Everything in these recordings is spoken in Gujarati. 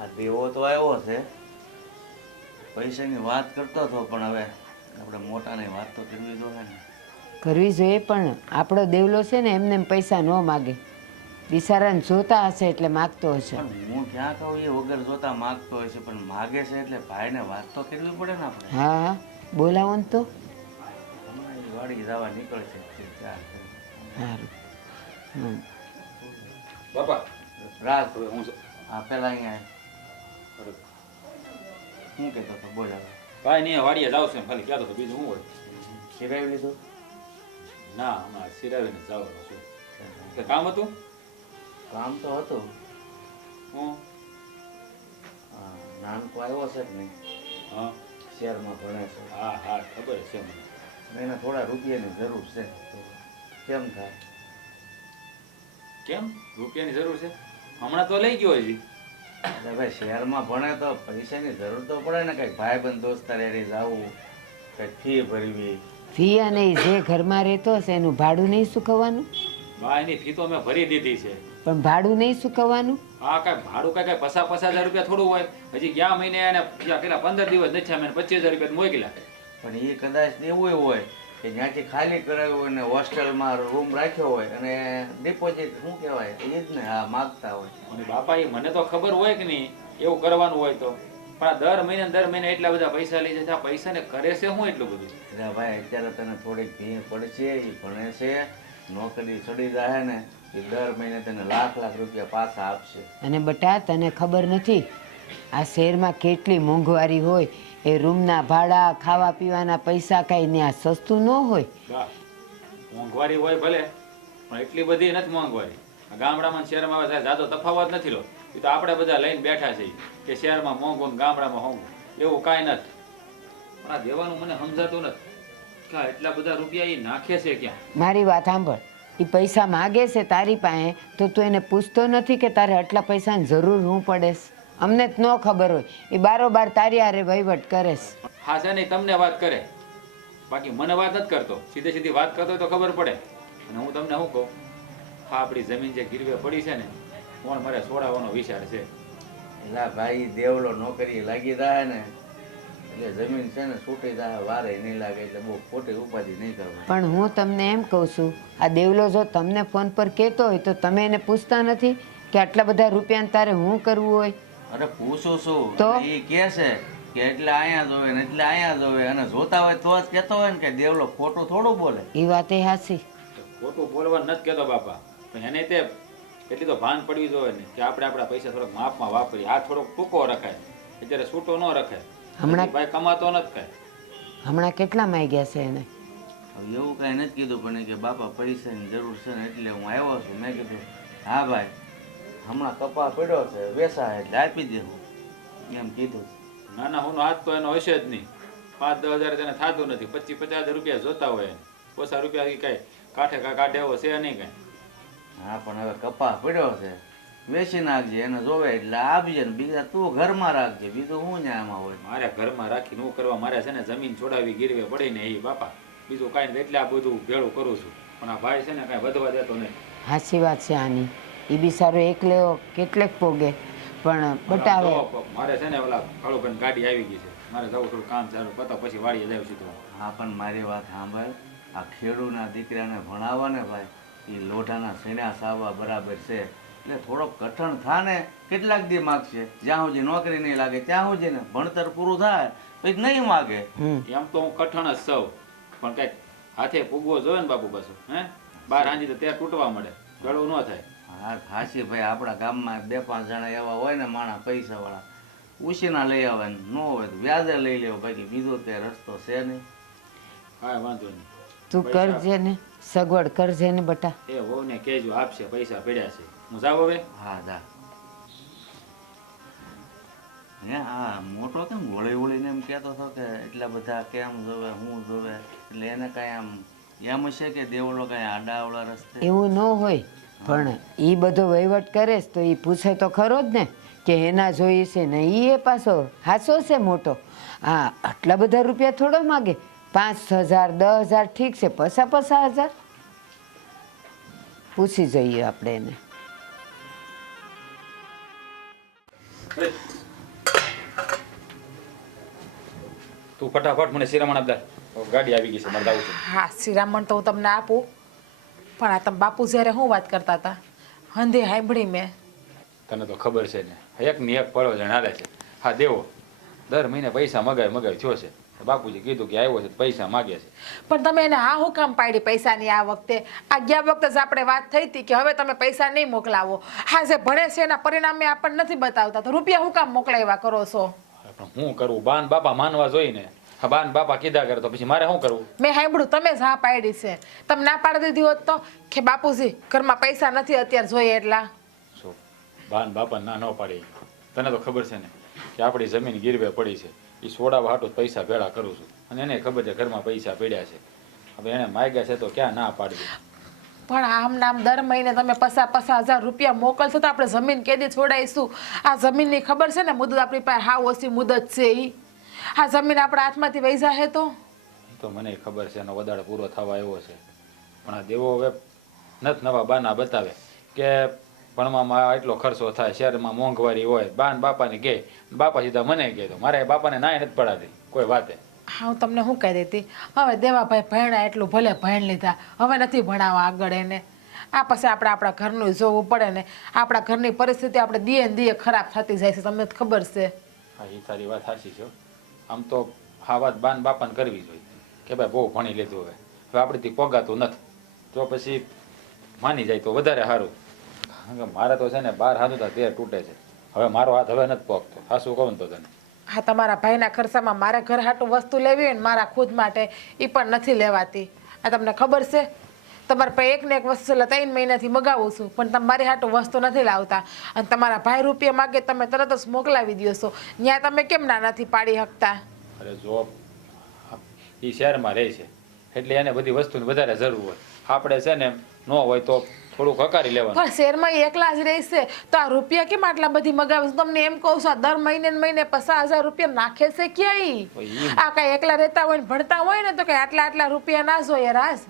આ દેવો તો આવ્યો છે, પૈસાની વાત કરતો હતો, પણ હવે આપણે મોટાની વાત તો કરવી જોઈએ ને. કરવી જોઈએ, પણ આપણો દેવલો છે ને એમને એમ પૈસા ન માગે. બિચારાને જોતા હશે એટલે માગતો હશે. પણ હું ક્યાં કહું એ વગર જોતા માગતો હશે, પણ માગે છે એટલે ભાઈને વાત તો કરવી પડે ને આપણે. હા હા, બોલાવો ને તો. હમણાં એ વાડી જવા નીકળશે. સારું. હમ. બાપા રાજ હવે હું હા પેલા અહીંયા શું કહેતો હતો બોલ હવે. કાંઈ નહીં વાડીએ જાવ છે ખાલી કહેતો હતો, બીજું શું હોય. સિરાવી લીધું? ના હમણાં સિરાવીને જવાનો છું. કે કામ હતું? કામ તો હતું. હું નાનકો આવ્યો છે કે નહીં, હા શહેરમાં ભણે છે, હા હા ખબર છે મને. એને થોડા રૂપિયાની જરૂર છે, તો કેમ થાય? કેમ રૂપિયાની જરૂર છે? હમણાં તો લઈ ગયો હજી. એટલે ભાઈ શહેરમાં ભણે તો પૈસાની જરૂર તો પડે ને, કંઈક ભાઈબંધ દોસ્તાર એરી જવું, કંઈક ફી ભરવી. ફી અને જે ઘરમાં રહેતો હશે એનું ભાડું નહીં ચૂકવવાનું? બા એની ફી તો મેં ભરી દીધી છે. પણ ભાડું નહીં ચૂકવવાનું? હા કાંઈ ભાડું કાંઈ 50,000 રૂપિયા થોડું હોય. હજી ગયા મહિને એને કેટલા 15 દિવસ નથી થયા, મેં 25,000 રૂપિયા મોકલ્યા. પણ એ કદાચ એવું હોય કે જ્યાંથી ખાલી કરાવ્યું હોય ને હોસ્ટેલમાં રૂમ રાખ્યો હોય અને ડિપોઝિટ શું કહેવાય એ જ ને, હા માગતા હોય. અને બાપા એ મને તો ખબર હોય કે નહીં એવું કરવાનું હોય તો, પણ આ દર મહિને એટલા બધા પૈસા લઈ જાય. આ પૈસાને કરે છે શું એટલું બધું? એટલે ભાઈ અત્યારે તને થોડીક ભીડ પડશે, એ ભણે છે, નોકરી ચડી જાય ને એ દર મહિને તને લાખ રૂપિયા પાછા આપશે. અને બટા તને ખબર નથી આ શહેરમાં કેટલી મોંઘવારી હોય? એ રૂમના ભાડા, ખાવા પીવાના પૈસા કાંઈ ને આ સસ્તું ન હોય. બા મોંઘવારી હોય ભલે, પણ એટલી બધી નથી મોંઘવારી. આ ગામડામાં ને શહેરમાં જાજો તફાવત નથી. લો એ તો આપણે બધા લઈને બેઠા છીએ કે શહેરમાં મોંઘું ને ગામડામાં મોંઘું, એવું કાંઈ નથી. પણ આ દેવાનું મને સમજાતું નથી કે આ એટલા બધા રૂપિયા એ નાખે છે ક્યાં? મારી વાત સાંભળ, એ પૈસા માગે છે તારી પાસે તો તું એને પૂછતો નથી કે તારે આટલા પૈસાની જરૂર હું પડે છે? અમને જ ન ખબર હોય, એ બારોબાર તારી હારે વહીવટ કરે છે. હા છે નહીં તમને વાત કરે, બાકી મને વાત નથી કરતો. સીધી વાત કરતો હોય તો ખબર પડે. અને હું તમને શું કહું, હા આપણી જમીન જે ગીરવે પડી છે ને, કોણ મારે છોડાવવાનો વિચાર છે. એટલે ભાઈ દેવલો નોકરી લાગી જાય ને એટલે જમીન છે ને છૂટી જાય, વારે નહીં લાગે, એટલે બહુ ખોટી ઉપાધિ નહીં કરવાની. પણ હું તમને એમ કહું છું, આ દેવલો જો તમને ફોન પર કહેતો હોય તો તમે એને પૂછતા નથી કે આટલા બધા રૂપિયાને તારે હું કરવું હોય? અરે પૂછું છું તો? એ કે છે કે એટલે અહીંયા જોવે ને એટલે અહીંયા જોવે, અને જોતા હોય તો જ કહેતો હોય ને કે દેવલો ખોટું થોડું બોલે. એ વાત એ હાચી. ખોટું બોલવાનું નથી કહેતો બાપા, પણ એને તે એટલી તો ભાન પડવી જોઈએ ને કે આપણે આપણા પૈસા થોડોક માપમાં વાપરીએ. આ થોડોક ટૂંકો રખાય, અત્યારે છૂટો ન રખાય. હમણાં ભાઈ કમાતો નથી કાંઈ. હમણાં કેટલા માંગ્યા છે એને? હવે એવું કાંઈ નથી કીધું, પણ કે બાપા પૈસાની જરૂર છે ને એટલે હું આવ્યો છું. મેં કીધું હા ભાઈ હમણાં કપા પડ્યો છે, વેસા એટલે આપી દેવું એમ કીધું. નાના હોનો હાથ તો એનો હશે જ નહીં. 5-10 હજાર તેને થતું નથી. 25-50 રૂપિયા જોતા હોય એને. ઓછા રૂપિયા કાંઈ કાઢે એવો છે નહીં કાંઈ. હા પણ હવે કપા પડ્યો છે, વેચી નાખજે, એને જોવે એટલે આપજે ને બીજા તું ઘરમાં રાખજે, બીજું શું ને આમાં હોય. મારે ઘરમાં રાખીને હું કરવા, મારે છે ને જમીન છોડાવી ગીરવે પડીને એ બાપા, બીજું કાંઈ નહીં. એટલે આ બધું ભેળું કરું છું, પણ આ ભાઈ છે ને કાંઈ વધવા દેતો નહીં. હાચી વાત છે આની. એ બિચારો એકલો કેટલેક પોગે, પણ બટાવે. મારે છે ને ઓલા કાળુભાઈ ગાડી આવી ગઈ છે, મારે જવું થોડું કામ ચાલુ પતા પછી વાડીએ જાવ સીધું. હા પણ મારી વાત સાંભળ, આ ખેડૂના દીકરાને ભણાવવા ને ભાઈ, એ લોઢાના સીણા સાવવા બરાબર છે. એટલે થોડોક કઠણ થા ને, કેટલાક દી માગશે, જ્યાં સુધી નોકરી નહીં લાગે ત્યાં સુધી ને ભણતર પૂરું થાય પછી નહીં માગે. એમ તો હું કઠણ જ સૌ, પણ કંઈક હાથે પૂગવો જોઈએ ને બાપુ પાછું. હે બાર હાંજી તો ત્યાં તૂટવા મળે, ગળું ન થાય. હા હાચી ભાઈ, આપણા ગામમાં 2-5 જણા એવા હોય ને માણસ પૈસાવાળા, ઉછીના લઈ આવે ને ન હોય તો વ્યાજે લઈ લેવો, બાકી બીજો ત્યાં રસ્તો છે નહીં. કાંઈ વાંધો નહીં, તું કરજે ને, સગવડ કરજે ને બટા. એ હો ને કહેજો, આપશે, પૈસા પડ્યા છે. હું જાવ હવે. હા જા. હે હા મોટો કેમ વળીને એમ કહેતો હતો કે એટલા બધા કેમ જોવે, હું જોવે, એટલે એને કાંઈ એમ હશે કે દેવલો કાંઈ આડાવડા રસ્તે? એવું ન હોય, પણ એ બધો વહીવટ કરે તો એ પૂછે તો ખરો જ ને કે એના જોઈએ છે ને. એ પાછો હાચો છે મોટો. હા આટલા બધા રૂપિયા થોડો માગે, 5,000 10,000 ઠીક છે, 50,000 પૂછી જોઈએ આપણે એને. તું ફટાફટ મને શિરામણ આપદાર, ગાડી આવી ગઈ છે, મારે જવું છે. હા શિરામણ તો હું તમને આપું, પણ આ તમે બાપુ જ્યારે શું વાત કરતા હતા હંધે સાંભળી મેં. તને તો ખબર છે ને, એકની એક પડો જણ હાલે છે. હા દેવો દર મહિને પૈસા મગાવી થયો છે. બાપુજી કીધું કે આવ્યો છે તો પૈસા માગે છે. પણ તમે એને હા હું કામ પાડી પૈસાની આ વખતે? આ ગયા વખતે જ આપણે વાત થઈ હતી કે હવે તમે પૈસા નહીં મોકલાવો. હા જે ભણે છે એના પરિણામે આપણને નથી બતાવતા તો રૂપિયા હું કામ મોકલાવ્યા કરો છો? પણ હું કરું, બાન બાપા માનવા જોઈને. હા બાન બાપા કીધા કરે તો પછી મારે શું કરવું? મેં સાંભળ્યું તમે જ હા પાડી છે. તમે ના પાડી દીધી હોત તો કે બાપુજી ઘરમાં પૈસા નથી અત્યારે જોઈએ એટલા. શું બાન બાપા ના ન પાડી? તને તો ખબર છે ને કે આપણી જમીન ગીરવે પડી છે. એ સોડાવા હાટું પૈસા ભેળા કરું છું અને એને ખબર છે ઘરમાં પૈસા પડ્યા છે. હવે એને માગ્યા છે તો ક્યાં ના પાડવી? પણ આમ નામ દર મહિને તમે 50,000 રૂપિયા મોકલશો તો આપણે જમીન કેદી છોડાઈશું? આ જમીનની ખબર છે ને મુદત આપણી પાસે હાવ ઓછી મુદત છે. આ જમીન આપણા હાથમાંથી વહી જાહે તો મને ખબર છે એનો વદાળ પૂરો થવા આવ્યો છે. પણ આ દેવો હવે નત નવા બાના બતાવે કે ભણવામાં એટલો ખર્ચો થાય, શહેરમાં મોંઘવારી હોય, બાન બાપાને કહે, બાપા સીધા મને કહે તો મારે બાપાને નાય નથી પડાતી કોઈ વાતે. હા હું તમને શું કહી દેતી, હવે દેવાભાઈ ભણ્યા એટલું ભલે ભણ લીધા, હવે નથી ભણાવવા આગળ એને. આ પછી આપણે આપણા ઘરનું જોવું પડે ને. આપણા ઘરની પરિસ્થિતિ આપણે દીએ ને દીએ ખરાબ થતી જાય છે, તમને તો ખબર છે. હા એ તારી વાત સાચી છે. આમ તો આ વાત બાન બાપાને કરવી જોઈએ કે ભાઈ બહુ ભણી લીધું, હવે આપણેથી પોગાતું નથી, તો પછી માની જાય તો વધારે સારું. કારણ કે મારે તો છે ને 12 હાથ હતા 13 તૂટે છે. હવે મારો હાથ હવે નથી પોગતો. હા શું કહું તો તને? હા તમારા ભાઈના ખર્ચામાં મારે ઘર હાટું વસ્તુ લેવી હોય ને મારા ખુદ માટે એ પણ નથી લેવાતી. આ તમને ખબર છે? તમારા પાસે એક ને એક વસ્તુ એટલે 3 મહિનાથી મગાવું છું પણ તમે મારી હાટું વસ્તુ નથી લાવતા. અને તમારા ભાઈ રૂપિયા માગે તમે તરત જ મોકલાવી દો છો. ત્યાં તમે કેમ ના નથી પાડી શકતા? અરે જો એ શહેરમાં રહે છે એટલે એને બધી વસ્તુની વધારે જરૂર હોય. આપણે છે ને ન હોય તો થોડુંક હકારી લેવાનું. પણ શહેરમાં એકલા જ રહેશે તો આ રૂપિયા કેમ આટલા બધી મગાવે છે? તમને એમ કહું છું આ દર મહિને ને મહિને 50,000 રૂપિયા નાખે છે ક્યાંય? આ કઈ એકલા રહેતા હોય ને ભણતા હોય ને તો કઈ આટલા રૂપિયા ના જોઈએ રાજ.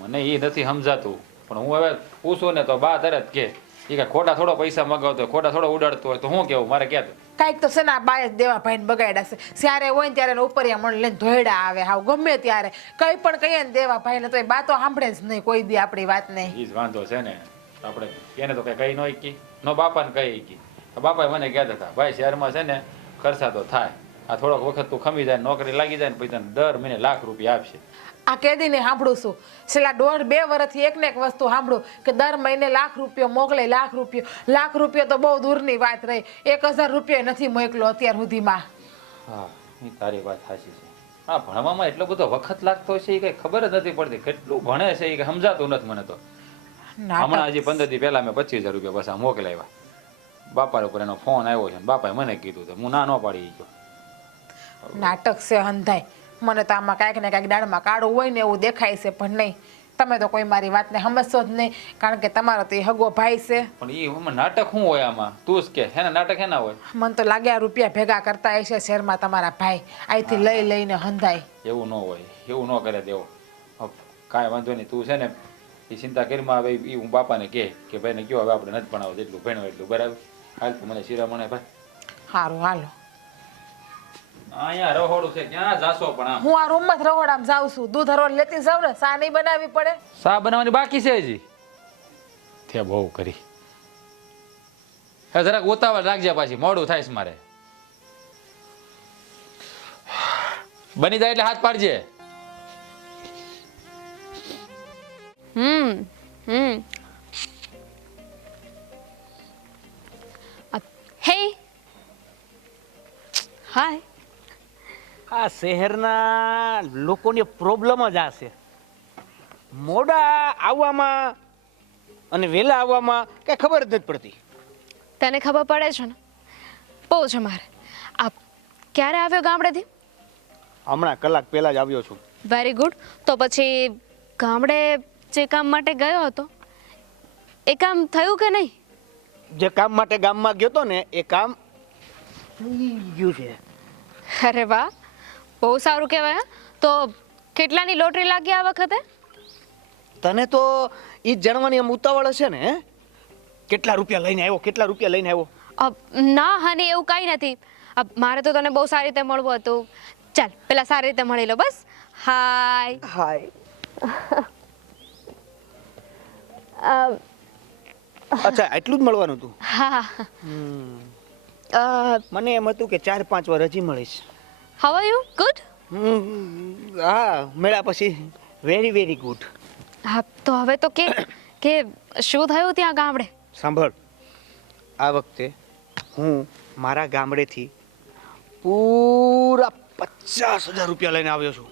મને એ નથી સમજાતું પણ હું હવે પૂછું ને તો બા તરત કે એ ખોટા થોડો પૈસા મગાવતો હોય, ખોટા થોડો ઉડાડતો હોય તો હું કેવું મારે ક્યાં? કાંઈક તો છે ને આ બાય જ દેવા ભાઈને બગાડ્યા છે. જ્યારે હોય ને ત્યારે ઉપરિયા મને લઈને ધોયડા આવે. હાવ ગમે ત્યારે કંઈ પણ કહીએ ને દેવા ભાઈને તો એ બાતો સાંભળે જ નહીં કોઈ દી આપણી વાત નહીં. એ જ વાંધો છે ને. આપણે એને તો કઈ કઈ ન કી નો બાપાને કહી કી. બાપાએ મને કહેતા હતા ભાઈ શહેરમાં છે ને ખર્ચા તો થાય, આ થોડોક વખત તું ખમી જાય, નોકરી લાગી જાય ને પછી તને દર મહિને લાખ રૂપિયા આપશે. આ કેદીને સાંભળું છું. છેલ્લા 1.5-2 વર્ષથી એક ને એક વસ્તુ સાંભળું કે દર મહિને લાખ રૂપિયો મોકલે. લાખ રૂપિયો તો બહુ દૂરની વાત રહી. 1,000 રૂપિયા નથી મોકલો અત્યાર સુધીમાં. હા એ તારી વાત સાચી છે. હા ભણવામાં એટલો બધો વખત લાગતો છે એ કઈ ખબર જ નથી પડતી. કેટલું ભણે છે એ સમજાતું નથી મને તો. હમણાં હજી 15 દી પહેલા મેં 25,000 રૂપિયા પાછા મોકલાવ્યા. બાપા ઉપર એનો ફોન આવ્યો છે બાપાએ મને કીધું તો હું ના ન પાડી ગયો. નાટક છે હંધાય. મને તો આમાં કાંઈક ને કાંઈક દાળમાં કાળું હોય ને એવું દેખાય છે પણ નહીં. તમે તો કોઈ મારી વાતને સમજશો જ નહીં કારણ કે તમારો તો એ હગો ભાઈ છે. પણ એ નાટક શું હોય આમાં? તું જ કે હેના નાટક હેના હોય? મને તો લાગે આ રૂપિયા ભેગા કરતા હશે શહેરમાં તમારા ભાઈ અહીંથી લઈ લઈને હંધાય. એવું ન હોય, એવું ન કરે દેવો. કાંઈ વાંધો નહીં, તું છે ને એ ચિંતા કરીમાં આવે એ હું બાપાને કહે કે ભાઈને કયો હવે આપણે નથી ભણાવો, જેટલું ભણ્યો એટલું બરાબર. હાલ તું મને શિરામણે ભાઈ. સારું હાલો. અહીંયા રહોડું છે ક્યાં જાશો પણ આમ? હું આ રૂમમાં જ રહોડામાં જાઉં છું. દૂધ હરવા લેતી જાઉં ને ચા નહીં બનાવવી પડે? ચા બનાવવાની બાકી છે હજી. તે બહુ કરી. હે જરાક ઉતાવળ રાખજે પાછી, મોડું થાય છે મારે. બની જાય એટલે હાથ પાડજે. Hey. Hi. આ શહેરના લોકોની પ્રોબ્લેમ જ આ છે. મોડા આવવામાં અને વહેલા આવવામાં કઈ ખબર જ નથી પડતી. તને ખબર પડે છે ને? બહુ છે મારે. આ ક્યારે આવ્યો ગામડેથી? હમણાં કલાક પહેલા જ આવ્યો છું. Very good. તો પછી ગામડે જે કામ માટે ગયો હતો એ કામ થયું કે નહીં? જે કામ માટે ગામમાં ગયો હતો ને એ કામ થઈ ગયું છે. અરે વાહ, બહુ સારું કહેવાય. તો કેટલાની લોટરી લાગી આ વખતે? તને તો એ જ જાણવાની આમ ઉતાવળ હશે ને? કેટલા રૂપિયા લઈને આવ્યો? ના હની એવું કાંઈ નથી. મારે તો તને બહુ સારી રીતે મળવું હતું. ચાલ પેલા સારી રીતે મળી લો બસ. હાય. હાય. અચ્છા એટલું જ મળવાનું હતું. હા. મને એમ હતું કે 4-5 વાર હજી મળીશ. How are you? ગુડ. હા મળ્યા પછી વેરી વેરી ગુડ. હા તો હવે તો કે શું થયું ત્યાં ગામડે? સાંભળ, આ વખતે હું મારા ગામડેથી પૂરા 50,000 રૂપિયા લઈને આવ્યો છું.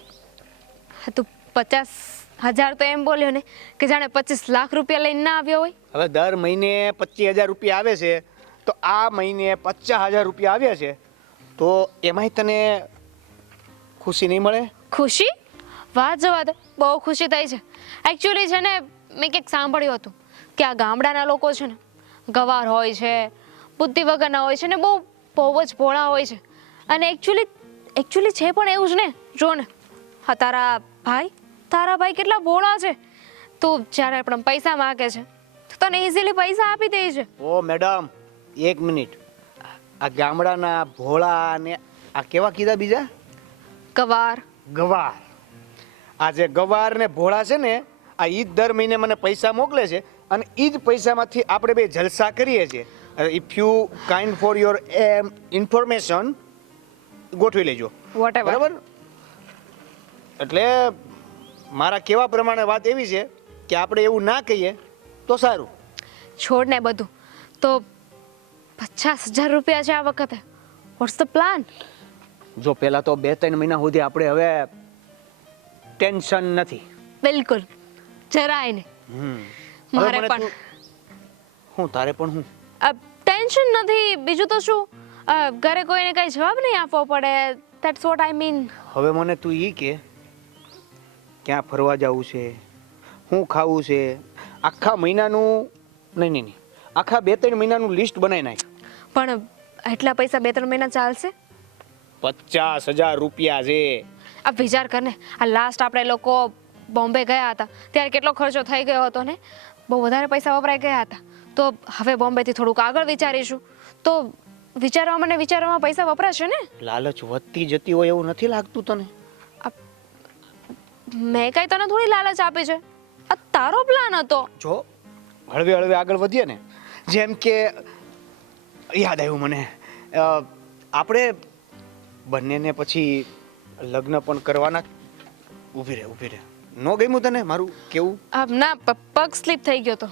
હા તું 50,000 તો એમ બોલ્યો ને કે જાણે 25 લાખ રૂપિયા લઈને ના આવ્યો હોય. હવે દર મહિને 25,000 રૂપિયા આવે છે, તો આ મહિને 50,000 રૂપિયા આવ્યા છે, તો એમાંય તને ખુશી નહીં મળે? ખુશી? વાત જવા દે, બહુ ખુશી થઈ છે. એકચ્યુઅલી છે ને મેં કંઈક સાંભળ્યું હતું કે આ ગામડાના લોકો છે ને ગવાર હોય છે, બુદ્ધિ વગરના હોય છે ને બહુ જ ભોળા હોય છે. અને એકચ્યુઅલી છે પણ એવું જ ને. જો ને હા તારા ભાઈ કેટલા ભોળા છે. તું જ્યારે પણ પૈસા માગે છે તો તને ઇઝીલી પૈસા આપી દે છે. ઓ મેડમ, 1 મિનિટ. આ ગામડાના ભોળા ને આ કેવા કીધા બીજા? ગવાર. ગવાર. આ જે ગવાર ને ભોળા છે ને, આ ઈ જ દર મહિને મને પૈસા મોકલે છે અને ઈ જ પૈસામાંથી આપણે બે જલસા કરીએ છીએ. If you kind for your information ગોઠવી લેજો. Whatever. બરાબર? એટલે મારા કેવા પ્રમાણે વાત એવી છે કે આપણે એવું ના કહીએ તો સારું. છોડ ને બધું. તો 50,000 રૂપિયા છે આ વખતે. What's the plan? જો પહેલા તો 2-3 મહિના સુધી આપણે હવે ટેન્શન નથી. બિલકુલ જરાય નહીં. હવે મારે મને પણ હું તારે પણ હું ટેન્શન નથી. બીજું તો શું, ઘરે કોઈને કઈ જવાબ નહીં આપવો પડે. That's what I mean. હવે મને તું ઈ કે ક્યાં ફરવા જવું છે, શું ખાવું છે, આખા મહિનાનું નહીં આખા 2-3 મહિનાનું લિસ્ટ બનાવી નાખ. પણ એટલા પૈસા 2-3 મહિના ચાલશે? 50,000 રૂપિયા છે. આ વિચાર કર ને, આ લાસ્ટ આપણે લોકો બોમ્બે ગયા હતા ત્યારે કેટલો ખર્ચો થઈ ગયો હતો ને. બહુ વધારે પૈસા વપરાઈ ગયા હતા. તો હવે બોમ્બેથી થોડુંક આગળ વિચારીશું તો વિચારવામાં પૈસા વપરાશે ને. લાલચ વધતી જતી હોય એવું નથી લાગતું તને? મેં કઈ તને થોડી લાલચ આપી છે. આ તારો પ્લાન હતો. જો હળવે હળવે આગળ વધીએ ને, જેમ કે યાદ આવ્યું મને, આપણે બંનેને પછી લગ્ન પણ કરવાના. ઊભી રહે. નો ગમ્યું તને મારું કેવું? ના પગ સ્લીપ થઈ ગયો તો.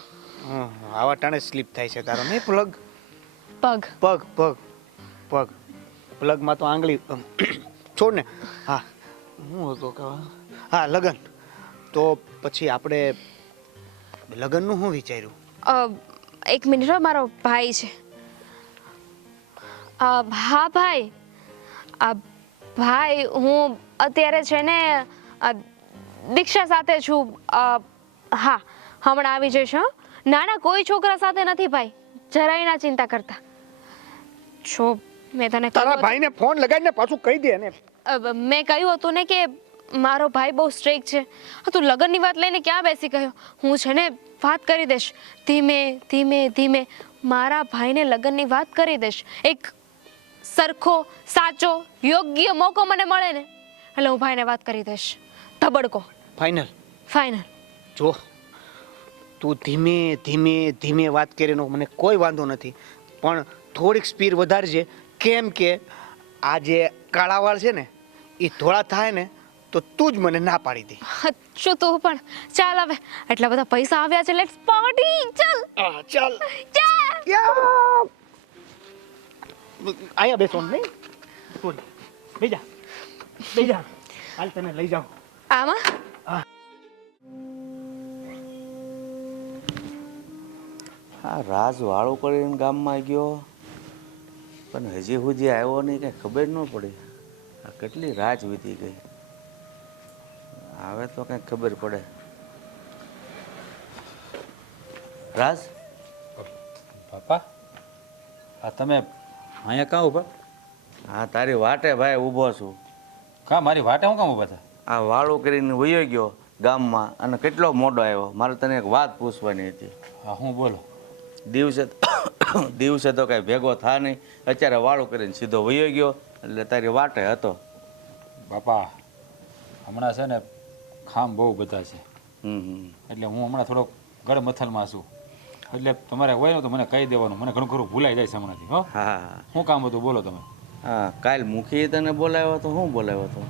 આવા ટાણે સ્લીપ થાય છે તારો નહીં? પગ પ્લગમાં તો આંગળી છોડ ને. હા હું હતો હા લગન. તો પછી આપણે લગનનું શું વિચાર્યું? એક મિનિટ હો, મારો ભાઈ છે. હા ભાઈ હું અત્યારે છે ને દીક્ષા સાથે છું. હા હમણાં આવી જઈશ. ના કોઈ છોકરા સાથે નથી ભાઈ, જરાય ના ચિંતા કરતા. છો મેં તને તારા ભાઈને ફોન લગાડીને પાછું કહી દે ને. મેં કહ્યું હતું ને કે મારો ભાઈ બહુ સ્ટ્રિક્ટ છે. તું લગ્નની વાત લઈને ક્યાં બેસી ગયો? હું છે ને વાત કરી દઈશ ધીમે મારા ભાઈને લગ્નની વાત કરી દઈશ. એક સરખો સાચો યોગ્ય મોકો મને મળે ને એટલે હું ભાઈને વાત કરી દઈશ. ધબડકો ફાઇનલ. જો તું ધીમે વાત કરીને મને કોઈ વાંધો નથી, પણ થોડીક સ્પીડ વધારજે. કેમ કે આ જે કાળાવાળ છે ને એ થોડા થાય ને તો તું જ મને ના પાડી દે. શું તું પણ ચાલ હવે એટલા બધા પૈસા આવ્યા છે, લેટ્સ પાર્ટી. ચાલ અહીંયા બેસો નહીં, બેજા હાલ તને લઈ જાઉં આમાં. હા રાજ વાળું કરીને ગામમાં ગયો પણ હજી સુધી આવ્યો નહીં, કંઈ ખબર ન પડી. આ કેટલી રાજ વીતી ગઈ, હવે તો કંઈક ખબર પડે. રાજ પપ્પા આ તમે અહીંયા કાં ઊભા? હા તારી વાટે ભાઈ ઊભો છું. કાં મારી વાટે હું કામ ઊભા હતા? આ વાળું કરીને વયો ગયો ગામમાં અને કેટલો મોડો આવ્યો. મારે તને એક વાત પૂછવાની હતી. હા હું બોલો. દિવસે દિવસે તો કાંઈ ભેગો થા નહીં, અત્યારે વાળું કરીને સીધો વયો ગયો, એટલે તારી વાટે હતો. બાપા હમણાં છે ને ખામ બહુ બધા છે, હમ. એટલે હું હમણાં થોડોક ગળમથલમાં છું. એટલે તમારે હોય ને તો મને કહી દેવાનું, મને ઘણું ખરું ભૂલાઈ જાય છે હમણાંથી. હો, હા શું કામ હતું બોલો તમે? હા, કાલ મુખી તને બોલાવ્યો તો શું બોલાવ્યો હતો?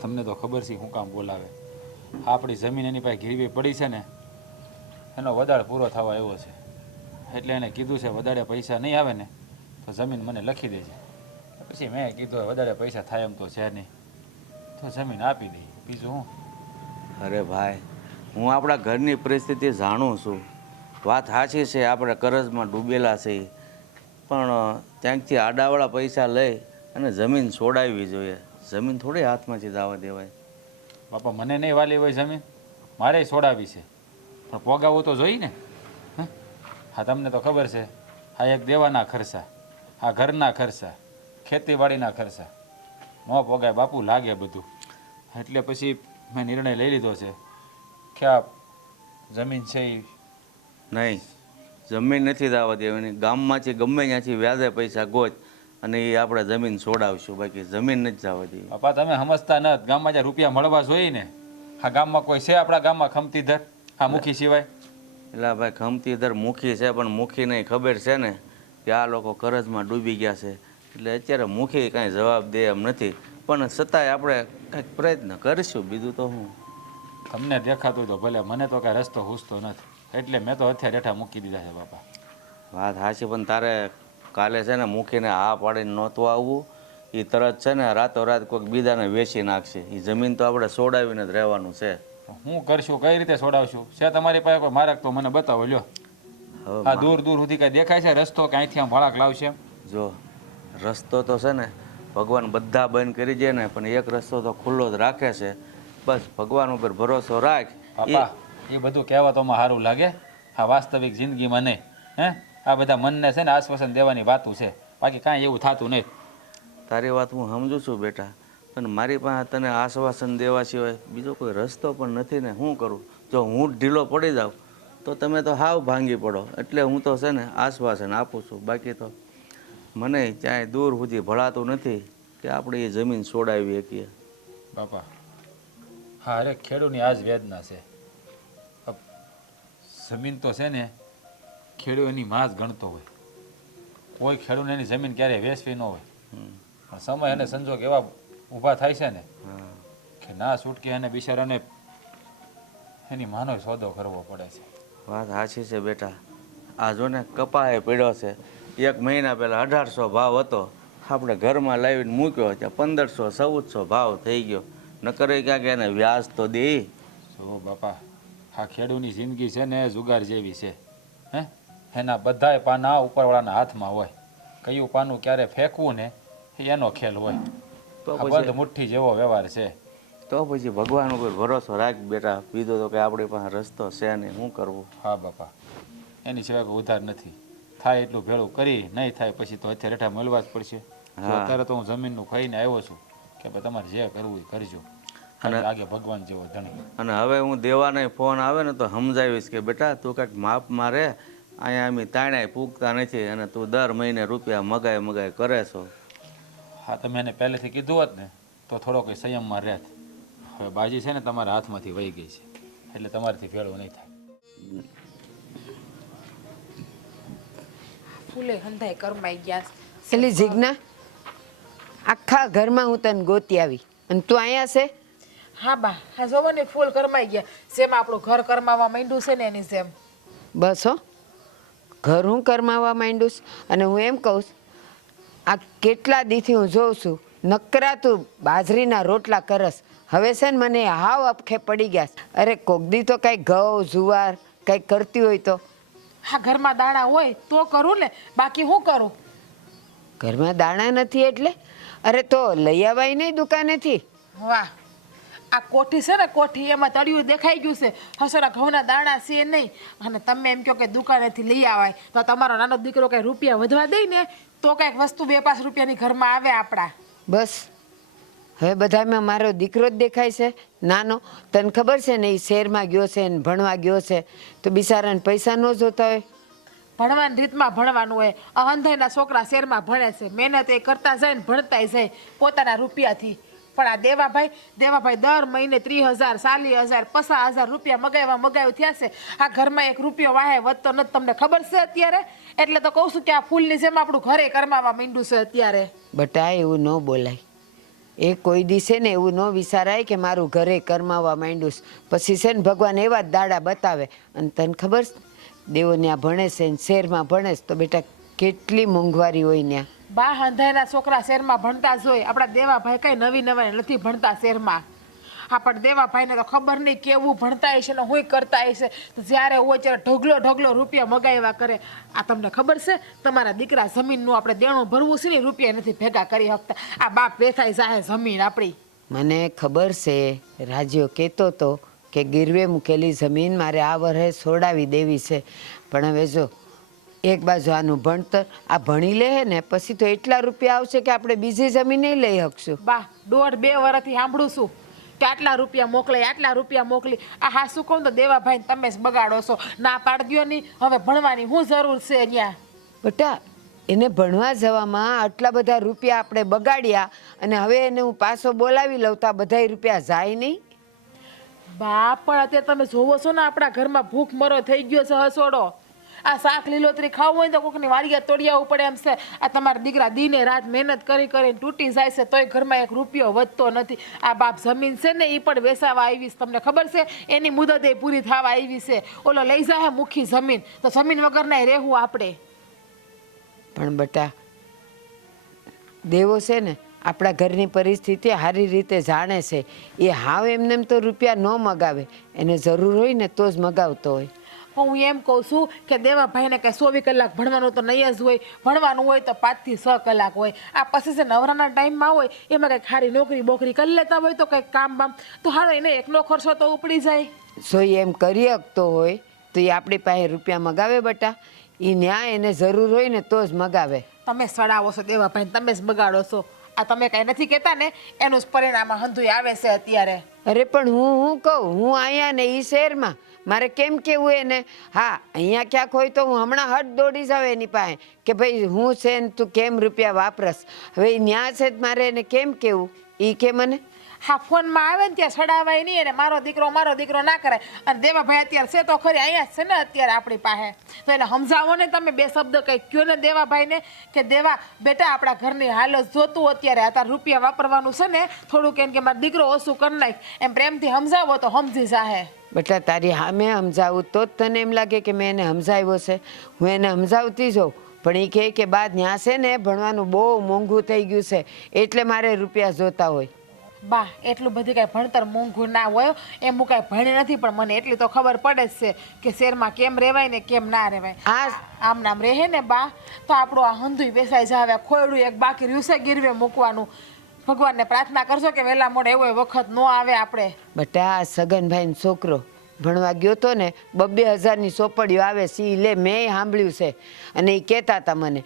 તમને તો ખબર છે શું કામ બોલાવે. આપણી જમીન એની પાસે ગીરવી પડી છે ને, એનો વધારે પૂરો થવા આવ્યો છે, એટલે એને કીધું છે વધારે પૈસા નહીં આવે ને તો જમીન મને લખી દેજે. પછી મેં કીધું વધારે પૈસા થાય એમ તો છે નહીં, તો જમીન આપી દઈ, બીજું હું. અરે ભાઈ, હું આપણા ઘરની પરિસ્થિતિ જાણું છું. વાત સાચી છે, આપણે કરજમાં ડૂબેલા છીએ, પણ ત્યાંથી આડાવાળા પૈસા લઈ અને જમીન છોડાવવી જોઈએ. જમીન થોડી હાથમાંથી જવા દેવાય. બાપા મને નહીં વાલી હોય જમીન, મારે છોડાવી છે, પણ પોગાવવું તો જોઈ ને. હા, તમને તો ખબર છે, આ એક દેવાના ખર્ચા, આ ઘરના ખર્ચા, ખેતીવાડીના ખર્ચા, ન પોગાય બાપુ, લાગે બધું. એટલે પછી મેં નિર્ણય લઈ લીધો છે કે આ જમીન છે એ નહીં, જમીન નથી જવા દેવાની. ગામમાંથી ગમે ત્યાંથી વ્યાજે પૈસા ગોત અને એ આપણે જમીન છોડાવશું, બાકી જમીન નથી જવા દેવી. બાપા તમે સમજતા નથી, ગામમાં જ્યાં રૂપિયા મળવા જોઈએ ને, આ ગામમાં કોઈ છે આપણા ગામમાં ખમતીધર આ મુખી સિવાય? એટલે ભાઈ ખમતીધર મુખી છે, પણ મુખીને ખબર છે ને કે આ લોકો કરજમાં ડૂબી ગયા છે, એટલે અત્યારે મુખી કાંઈ જવાબ દે એમ નથી, પણ છતાંય આપણે કાંઈક પ્રયત્ન કરીશું, બીજું તો હું. તમને દેખાતું તો ભલે, મને તો કાંઈ રસ્તો હુસતો નથી, એટલે મેં તો હથિયાર હેઠા મૂકી દીધા છે બાપા. વાત સાચી, પણ તારે કાલે છે ને મૂકીને હા પાડીને નહોતું આવવું. એ તરત છે ને રાતોરાત કોઈક બીજાને વેચી નાખશે. એ જમીન તો આપણે છોડાવીને જ રહેવાનું છે. હું કરશું, કઈ રીતે છોડાવશું? છે તમારી પાસે કોઈ માર્ગ તો મને બતાવો લ્યો. હવે આ દૂર દૂર સુધી કઈ દેખાય છે રસ્તો કે અહીંથી આમ વળાક લાવશે? જો રસ્તો તો છે ને ભગવાન બધા બંધ કરી દે ને, પણ એક રસ્તો તો ખુલ્લો જ રાખે છે. બસ ભગવાન ઉપર ભરોસો રાખ. બાપા એ બધું કહેવતોમાં સારું લાગે, આ વાસ્તવિક જિંદગીમાં નહીં. હે, આ બધા મનને છે ને આશ્વાસન દેવાની વાતું છે, બાકી કાંઈ એવું થતું નહીં. તારી વાત હું સમજુ છું બેટા, પણ મારી પાસે તને આશ્વાસન દેવા સિવાય બીજો કોઈ રસ્તો પણ નથી ને. શું કરું? જો હું ઢીલો પડી જાઉં તો તમે તો હાવ ભાંગી પડો, એટલે હું તો છે ને આશ્વાસન આપું છું, બાકી તો મને ક્યાંય દૂર સુધી ભળાતું નથી કે આપણે એ જમીન છોડાવી શકીએ. બાપા હા, અરે ખેડૂની આ જ વેદના છે. જમીન તો છે ને ખેડૂત એની માં જ ગણતો હોય, કોઈ ખેડૂને એની જમીન ક્યારેય વેચવી ન હોય, પણ સમય અને સંજોગ એવા ઊભા થાય છે ને કે ના છૂટકે એને બિચારાને એની માનો સોદો કરવો પડે છે. વાત સાચી છે બેટા. આ જો ને કપાએ પડ્યો છે, 1 મહિના પહેલાં 1800 ભાવ હતો, આપણે ઘરમાં લાવીને મૂક્યો ત્યાં 1500 1400 ભાવ થઈ ગયો. નકર ક્યાંક એને વ્યાજ તો દે. જો બાપા આ ખેડૂની જિંદગી છે ને જુગાર જેવી છે. હે, એના બધાય પાના ઉપરવાળાના હાથમાં હોય, કયું પાનું ક્યારે ફેંકવું ને એ એનો ખેલ હોય. તો આ બંધ મુઠ્ઠી જેવો વ્યવહાર છે. તો પછી ભગવાન ઉપર ભરોસો રાખ બેટા, બીજો તો કંઈ આપણી પાસે રસ્તો છે નહીં. શું કરવું? હા બાપા, એની સિવાય કોઈ ઉધાર નથી. થાય એટલું ભેળું કરી, નહીં થાય પછી તો અત્યારે હેઠા મળવા જ પડશે. જો અત્યારે તો હું જમીનનું ખાઈને આવ્યો છું કે ભાઈ તમારે જે કરવું એ કરજો, અને લાગે ભગવાન જેવો ધણી. અને હવે હું દેવાને ફોન આવે ને તો સમજાવીશ કે બેટા તું કાંઈક માપમાં રહે, અહીંયા અમે તાણાય પૂગતા નથી અને તું દર મહિને રૂપિયા મગાય કરે છો. હા, તમે એને પહેલેથી કીધું હોત ને તો થોડો કંઈ સંયમમાં રહેત. હવે બાજી છે ને તમારા હાથમાંથી વહી ગઈ છે, એટલે તમારાથી ભેળું નહીં થાય. ફૂલે હંધાઈ કરમાઈ ગયા. એલી જીજ્ઞા, આખા ઘરમાં હું તને ગોતી આવી અને તું અહીંયા છે? હા બા, હા જોવો ને ફૂલ કરમાઈ ગયા. જેમ આપણું ઘર કરમાવા માંડ્યું છે ને એની જેમ. બસ હો, ઘર હું કરમાવા માંડું છું. અને હું એમ કહું છું, આ કેટલા દીથી હું જોઉં છું નકરા તું બાજરીના રોટલા કરસ. હવે છે ને મને હાવ અપખે પડી ગયા છે. અરે કોક દી તો કાંઈ ઘઉં જુવાર કાંઈ કરતી હોય તો. હા, ઘરમાં દાણા હોય તો કરું ને, બાકી હું કરું? ઘરમાં દાણા નથી એટલે? અરે તો લઈ આવાય નહીં દુકાનેથી? વાહ, આ કોઠી છે ને કોઠી, એમાં તળિયું દેખાઈ ગયું છે. હસોરા ઘઉંના દાણા છે નહીં, અને તમે એમ કહો કે દુકાનેથી લઈ આવાય, તો તમારો નાનો દીકરો કાંઈ રૂપિયા વધવા દે ને તો કાંઈક વસ્તુ 2-5 રૂપિયાની ઘરમાં આવે આપણા. બસ હવે બધામાં મારો દીકરો જ દેખાય છે નાનો. તને ખબર છે ને એ શહેરમાં ગયો છે ને ભણવા ગયો છે તો બિચારાને પૈસા ન જોતા હોય. ભણવાની રીતમાં ભણવાનું હોય. અંધાઈના છોકરા શહેરમાં ભણે છે, મહેનત એ કરતા જાય ને ભણતાય જાય પોતાના રૂપિયાથી. પણ આ દેવાભાઈ દર મહિને 30,000 40,000 50,000 રૂપિયા મગાવ્યું થયા છે. આ ઘરમાં એક રૂપિયો વાહે વધતો નથી, તમને ખબર છે અત્યારે? એટલે તો કહું છું કે આ ફૂલની જેમ આપણું ઘરે કરમાવા માંડ્યું છે અત્યારે. બટા એવું ન બોલાય. એ કોઈ દિવસે ને એવું ન વિચારાય કે મારું ઘરે કરમાવા માંડ્યું છે. પછી છે ને ભગવાન એવા જ દાડા બતાવે. અને તને ખબર છે દેવો ત્યાં ભણે છે ને શહેરમાં ભણે છે તો બેટા કેટલી મોંઘવારી હોય ત્યાં. બા અંધાઈના છોકરા શહેરમાં ભણતા જ હોય. આપણા દેવાભાઈ કઈ નવી નથી ભણતા શહેરમાં. પણ દેવાભાઈને તો ખબર નહીં કેવું ભણતા હશે ને હું કરતા હશે. તો જ્યારે હોય ત્યારે ઢગલો રૂપિયા મગાવ્યા કરે. આ તમને ખબર છે તમારા દીકરા જમીનનું આપણે દેણું ભરવું છે ને રૂપિયા નથી ભેગા કરી શકતા. આ બાપ વેચાઈ જાય જમીન આપણી. મને ખબર છે રાજ્યો કહેતો હતો કે ગીરવે મૂકેલી જમીન મારે આ વર્ષે છોડાવી દેવી છે. પણ હવે જો એક બાજુ આનું ભણતર આ ભણી લે ને પછી તો એટલા રૂપિયા આવશે કે આપણે બીજી જમીન નહીં લઈ શકશું. બા 1.5-2 વર્ષથી સાંભળું છું કે આટલા રૂપિયા મોકલી. આ હા શું કહું તો દેવાભાઈ તમે જ બગાડો છો. ના પાડી દો નહીં. હવે ભણવાની શું જરૂર છે અહીંયા? બેટા એને ભણવા જવામાં આટલા બધા રૂપિયા આપણે બગાડ્યા અને હવે એને હું પાછો બોલાવી લઉં તો આ બધા રૂપિયા જાય નહીં. બા પણ અત્યારે તમે જોવો છો ને આપણા ઘરમાં ભૂખ મરો થઈ ગયો છે હસોડો. આ શાક લીલોતરી ખાવું હોય તો કોકની વાડિયા તોડી આવવું પડે એમ છે. આ તમારા દીકરા દીને રાત મહેનત કરીને તૂટી જાય છે તોય ઘરમાં એક રૂપિયો વધતો નથી. આ બાપ જમીન છે ને એ પણ વેચાવા આવી છે, તમને ખબર છે? એની મુદત એ પૂરી થવા આવી છે. ઓલો લઈ જાય મુખી જમીન તો જમીન વગર ના રહેવું આપણે. પણ બેટા દેવો છે ને આપણા ઘરની પરિસ્થિતિ સારી રીતે જાણે છે. એ હાવ એમને તો રૂપિયા ન મગાવે, એને જરૂર હોય ને તો જ મગાવતો હોય. હું એમ કહું છું કે દેવાભાઈને કંઈ 24 કલાક ભણવાનું તો નહીં જ હોય. ભણવાનું હોય તો 5 થી 6 કલાક હોય. આ પછી જે નવરાના ટાઈમમાં હોય એમાં કંઈક સારી નોકરી બોકરી કરી લેતા હોય તો કંઈક કામ બામ તો હારો એને એકનો ખર્ચો તો ઉપડી જાય. સોય એમ કરી શકતો હોય તો એ આપણી પાસે રૂપિયા મગાવે બેટા. એ ન્યાય એને જરૂર હોય ને તો જ મગાવે. તમે સડાવો છો દેવાભાઈ, તમે જ બગાડો છો. આ તમે કઈ નથી કહેતા ને એનું જ પરિણામ હંધુય આવે છે અત્યારે. અરે પણ હું કહું હું અહીંયા ને એ શહેરમાં મારે કેમ કેવું એને? હા અહીંયા ક્યાંક હોય તો હું હમણાં હટ દોડી જાઉં એની પાસે કે ભાઈ હું છે ને તું કેમ રૂપિયા વાપરસ. હવે ન્યા છે મારે એને કેમ કેવું? એ કે મને હા ફોનમાં આવે ને ત્યાં સડાવાય નહીં અને મારો દીકરો ના કરાય. અને દેવાભાઈ અત્યારે છે તો ખરી અહીંયા છે ને અત્યારે આપણી પાસે. તો એને સમજાવો ને તમે 2 શબ્દ કંઈક કહો ને દેવાભાઈને કે દેવા બેટા આપણા ઘરની હાલત જોતું અત્યારે અત્યારે રૂપિયા વાપરવાનું છે ને થોડુંક એમ કે મારો દીકરો ઓછું કરી નાખ એમ પ્રેમથી સમજાવો તો સમજી જાહે. બેટા તારી સામે સમજાવું તો જ તને એમ લાગે કે મેં એને સમજાવ્યો છે. હું એને સમજાવતી જાઉં પણ એ કહે કે બા ત્યાં છે ને ભણવાનું બહુ મોંઘું થઈ ગયું છે એટલે મારે રૂપિયા જોતા હોય. બા એટલું બધું કાંઈ ભણતર મોંઘું ના હોય. એમ હું કાંઈ ભણી નથી પણ મને એટલી તો ખબર પડે જ છે કે શહેરમાં કેમ રહેવાય ને કેમ ના રહેવાય. આમ નામ રહે ને બા તો આપણું આ હંધુય બેસાઈ જાવે. ખોયડું એક બાકી રહ્યું છે ગીરવે મૂકવાનું. ભગવાનને પ્રાર્થના કરશો કે વહેલા મોડે એવો વખત ન આવે આપણે. બેટા આ સગનભાઈનો છોકરો ભણવા ગયો તો ને 2,000ની ચોપડીઓ આવે છે ઈ લે મેં સાંભળ્યું છે. અને એ કહેતા હતા મને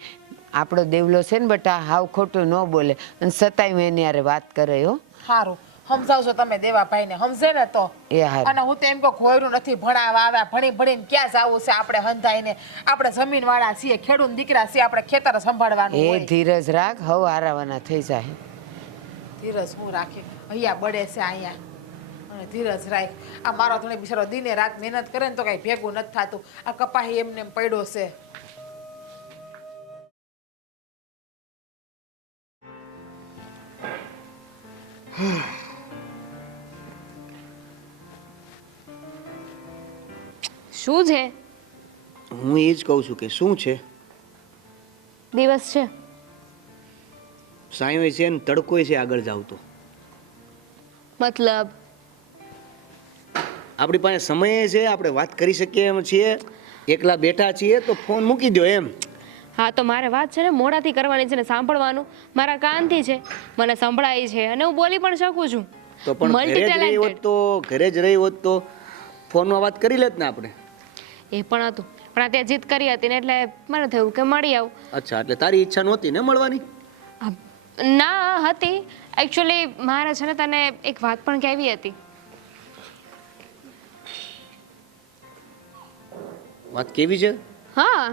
આપણો દેવલો છે ને બેટા હાવ ખોટું ન બોલે અને છતાંય હું એની યારે વાત કરે. હો સારું સમજાવજો તમે દેવાભાઈને સમજે ને તો. એ હારું. અને હું તો એમ કહું ખોયરું નથી ભણાવવા આવ્યા ભણીને ક્યાં જવું છે આપણે હંધાઈને? આપણે જમીન વાળા છીએ, ખેડૂત દીકરા છીએ, આપણે ખેતર સંભાળવાનું એ હોય. ધીરજ રાખ હવ હારાવાના થઈ જાય. ધીરજ હું રાખે અહીંયા બળે છે અહીંયા અને ધીરજ રાખ. આ મારો ધણી બિચારો દિને રાત મહેનત કરે ને તો કઈ ભેગું નથી થતું. આ કપાહી એમને એમ પડ્યો છે. શું છે? હું એ જ કહું છું કે શું છે? દિવસ છે સાંયો છે ને તડકોય છે આગળ જાવ તો. મતલબ આપણી પાસે સમય છે, આપણે વાત કરી શકીએ એમ છીએ. એકલા બેઠા છીએ તો ફોન મૂકી દો એમ. હા તો મારે વાત છે ને મોઢાથી કરવાની છે ને સાંભળવાનું મારા કાનથી છે, મને સંભળાય છે અને હું બોલી પણ શકું છું. તો પણ ઘરે જ રહી હોત તો ફોનમાં વાત કરી લેત ને આપણે. એ પણ હતું પણ આ ત્યાં જીદ કરી હતી ને એટલે મને થયું કે મળી આવું. અચ્છા એટલે તારી ઈચ્છા નહોતી ને મળવાની? ના હતી એકચ્યુઅલી મારે છે ને તને એક વાત પણ કહેવી હતી. વાત કેવી છે હા,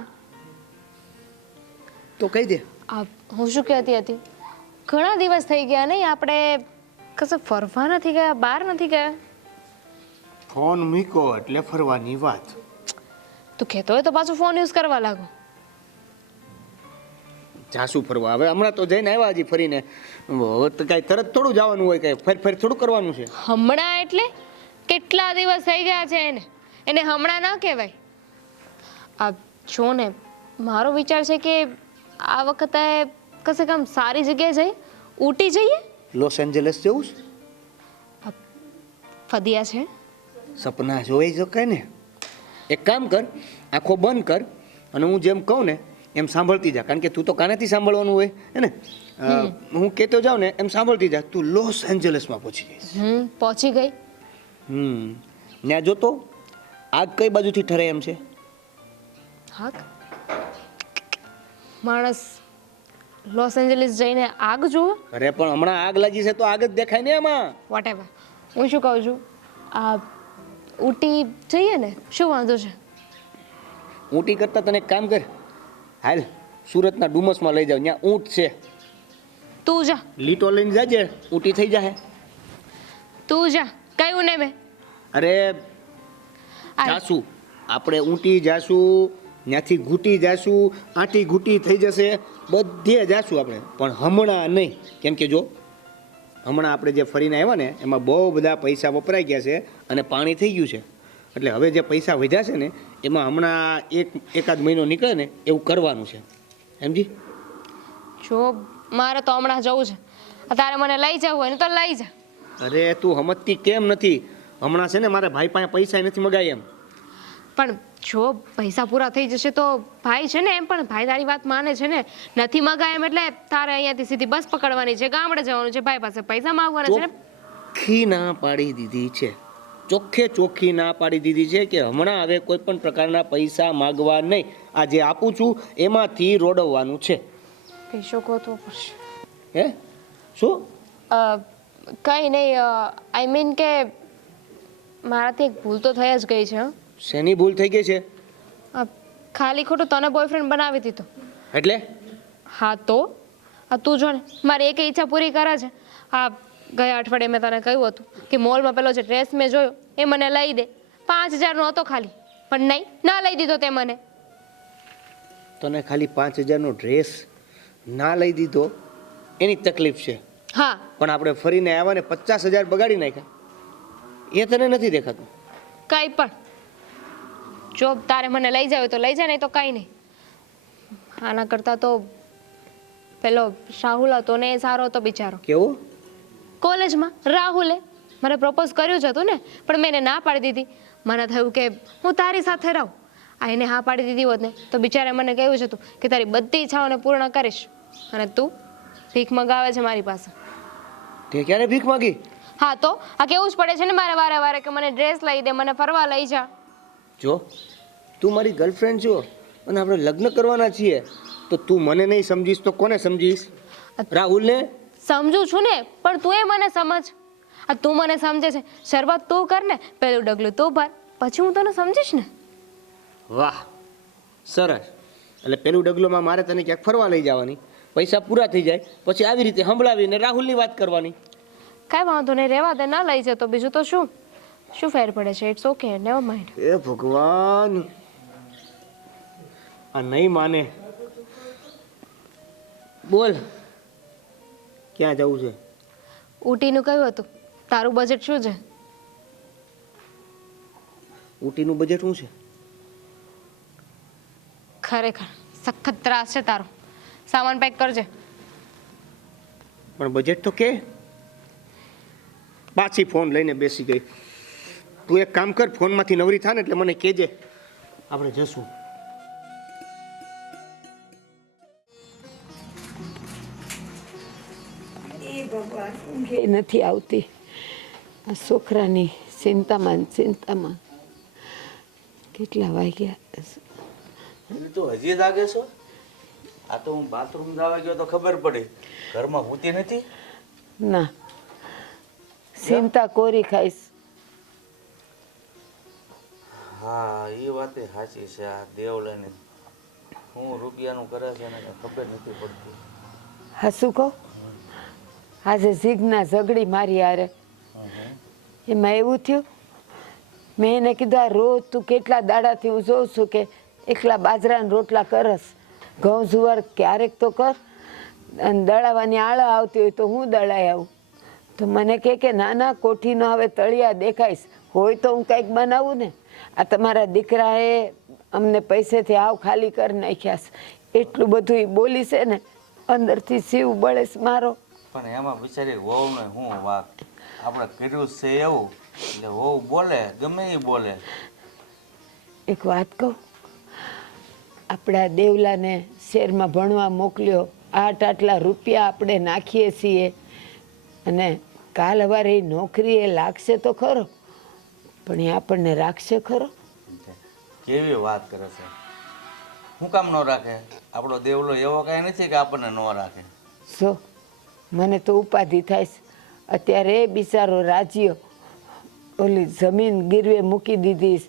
તો કહી દે. હું શું કહેતી હતી, ઘણા દિવસ થઈ ગયા નહીં આપણે કશે ફરવા નથી ગયા, બહાર નથી ગયા. ફોન મૂકો એટલે ફરવાની વાત. તું કહેતો હોય તો પાછું ફોન યુઝ કરવા લાગો. જાસુ ફરવા હવે હમણાં તો જઈને આવ્યા હજી ફરીને. હવે તો કાંઈ તરત થોડું જવાનું હોય, કાંઈ ફેર થોડું કરવાનું છે. હમણાં એટલે કેટલા દિવસ થઈ ગયા છે એને હમણાં ના કહેવાય. આ જો ને, મારો વિચાર છે કે આ વખતે કશે કામ સારી જગ્યાએ જઈએ, ઊટી જઈએ. લોસ એન્જલસ જવું છે? ફદિયા છે. સપના જોઈ શકાય ને. એક કામ કર, આંખો બંધ કર અને હું જેમ કહું ને એમ સાંભળતી જા, કારણ કે તું તો કાનેથી સાંભળવાનું હોય હે ને. હું કહેતો જાઉં ને એમ સાંભળતી જા. તું લોસ એન્જલસમાં પહોંચી જઈશ. પહોંચી ગઈ. ત્યાં જોતો આગ કઈ બાજુથી ઠરે એમ છે. આગ? માણસ લોસ એન્જલિસ જઈને આગ જુઓ? અરે પણ હમણાં આગ લાગી છે તો આગ જ દેખાય ને એમાં. વોટેવર. હું શું કહું છું, આ ઊટી જઈએ ને, શું વાંધો છે? ઊંટી કરતા તને એક કામ કર, હાલ સુરતના ડુમસમાં લઈ જાવ, ત્યાં ઊંટ છે. તું જા. લીટો લઈને જાજે, ઊંટી થઈ જાય. તું જા, કયું ને મેં. અરે જાસુ આપણે ઊંટી જાસુ, ત્યાંથી ઘૂંટી જાસુ, આંટી ઘૂંટી થઈ જશે, બધે જાસુ આપણે, પણ હમણાં નહીં. કેમ કે જો હમણાં આપણે જે ફરીને આવ્યા ને એમાં બહુ બધા પૈસા વપરાઈ ગયા છે અને પાણી થઈ ગયું છે. એટલે હવે જે પૈસા વધ્યા છે ને એમાં હમણાં એકાદ મહિનો નીકળે ને એવું કરવાનું છે, સમજી? જો મારે તો હમણાં જવું છે. તારે મને લઈ જવું હોય ને તો લઈ જા. અરે તું સમજતી કેમ નથી? હમણાં છે ને મારે ભાઈ પાસે પૈસા નથી મગાય એમ. પણ જો પૈસા પૂરા થઈ જશે તો ભાઈ છે ને, એમ પણ ભાઈ તારી વાત માને છે ને. નથી મગાય એમ એટલે તારે અહીંયાથી સીધી બસ પકડવાની છે, ગામડે જવાનું છે, ભાઈ પાસે પૈસા માંગવાના છે ને. ચોખ્ખી ના પાડી દીધી છે, ચોખ્ખી ના પાડી દીધી છે કે હમણાં હવે કોઈ પણ પ્રકારના પૈસા માગવા નહીં. આ જે આપું છું એમાંથી રોડવવાનું છે. પૈસો ગોતવો પડશે. હે શું? કંઈ નહીં, આઈ મીન કે મારાથી એક ભૂલ તો થઈ જ ગઈ છે. શેની ભૂલ થઈ ગઈ છે? ખાલી ખોટું તને બોયફ્રેન્ડ બનાવી દીધો. એટલે? હા તો તું જો ને, મારી એક ઈચ્છા પૂરી કરે છે. હા, ગયા અઠવાડિયે મેં તને કહ્યું હતું કે મોલમાં પેલો જે ડ્રેસ મેં જોયો એ મને લઈ દે. 5000નો હતો ખાલી, પણ નહીં, ના લઈ દીધો તે મને. તને ખાલી 5000નો ડ્રેસ ના લઈ દીધો એની તકલીફ છે. હા, પણ આપણે ફરીને આવ્યા ને 50000 બગાડી નાખ્યા, એ તને નથી દેખાતું? કંઈ પણ જો તારે મને લઈ જાવ તો લઈ જા, નહીં તો કંઈ નહીં. આના કરતાં તો પેલો રાહુલ હતો ને એ સારો હતો બિચારો. કેવો? કોલેજમાં રાહુલે મને પ્રપોઝ કર્યું જ હતું ને, પણ મેં એને ના પાડી દીધી. મને થયું કે હું તારી સાથે રહું. આ એને હા પાડી દીધી હોત ને તો બિચારે મને કહ્યું જ હતું કે તારી બધી ઈચ્છાઓને પૂર્ણ કરીશ, અને તું ભીખ મગાવે છે મારી પાસે. તે ક્યારે ભીખ માંગી? હા તો આ કેવું જ પડે છે ને મારે વારે વારે કે મને ડ્રેસ લઈ દે, મને ફરવા લઈ જા. જો તું મારી ગર્લફ્રેન્ડ છો અને આપણે લગ્ન કરવાના છીએ, તો તું મને નહીં સમજીશ તો કોને સમજીશ? રાહુલને સમજુ છું ને, પણ તું એ મને સમજ. આ તું મને સમજે છે, શરૂઆત તું કર ને, પેલું ડગલું તું ભર, પછી હું તને સમજીશ ને. વાહ, સરસ. એટલે પેલું ડગલુંમાં મારે તને ક્યાંક ફરવા લઈ જવાની, પૈસા પૂરા થઈ જાય પછી આવી રીતે સંભળાવીને રાહુલની વાત કરવાની. કાંઈ વાંધો નહીં, રહેવા દે, ના લઈ જતો બીજું તો શું ફેર પડે છે. It's okay, never mind. એ ભગવાન, આ નહીં માને. બોલ ક્યાં જવું છે? ઊટીનું કયું હતું? તારું બજેટ શું છે? ઊટીનું બજેટ શું છે? ખરેખર સખત ત્રાસ છે તારો. સામાન પેક કરજે. પણ બજેટ તો કે. પાછી ફોન લઈને બેસી ગઈ. તું એક કામ કર, ફોનમાંથી નવરી થા ને એટલે મને કહેજે, આપણે જશું. એ ભગવાન, ઊંઘે નથી આવતી. આ છોકરાની ચિંતામાં કેટલા વાગ્યા? એને તો હજી જાગે છો? આ તો હું બાથરૂમ જવા ગયો તો ખબર પડી, ઘરમાં હોતી નથી. ના, ચિંતા કોરી ખાઈશ. હા એ વાત સાચી છે. આ દેવલાને હું રૂપિયાનું કરે છે ને કાંઈ ખબર નથી પડતી. હા, શું કહું? આજે જીજ્ઞા ઝઘડી મારી હારે. એમાં એવું થયું, મેં એને કીધું આ રોજ તું કેટલા દાડાથી હું જોઉં છું કે એકલા બાજરાના રોટલા કરસ, ઘઉં જુવાર ક્યારેક તો કર, અને દળાવવાની આળા આવતી હોય તો હું દળાઈ આવું. તો મને કે ના ના, કોઠીનો હવે તળિયા દેખાઈશ, હોય તો હું કંઈક બનાવું ને. આ તમારા દીકરાએ અમને પૈસેથી આવ ખાલી કરી નાખ્યા છે, એટલું બધું એ બોલી છે ને, અંદરથી શિવ બળેશ મારો. પણ એમાં બિચારી વહુને શું વાત, આપણે કર્યું છે એવું એટલે વહુ બોલે, ગમે એ બોલે. એક વાત કહું, આપણા દેવલાને શહેરમાં ભણવા મોકલ્યો, આટલા રૂપિયા આપણે નાખીએ છીએ, અને કાલ સવારે એ નોકરી એ લાગશે તો ખરો, પણ એ આપણને રાખશે ખરો? કેવી વાત કરે છે. શું કામ ન રાખે? આપણો દેવલો એવો કાંઈ નથી કે આપણને ન રાખે. જો મને તો ઉપાધિ થાય છે. અત્યારે એ બિચારો રાજીયો ઓલી જમીન ગીરવે મૂકી દીધી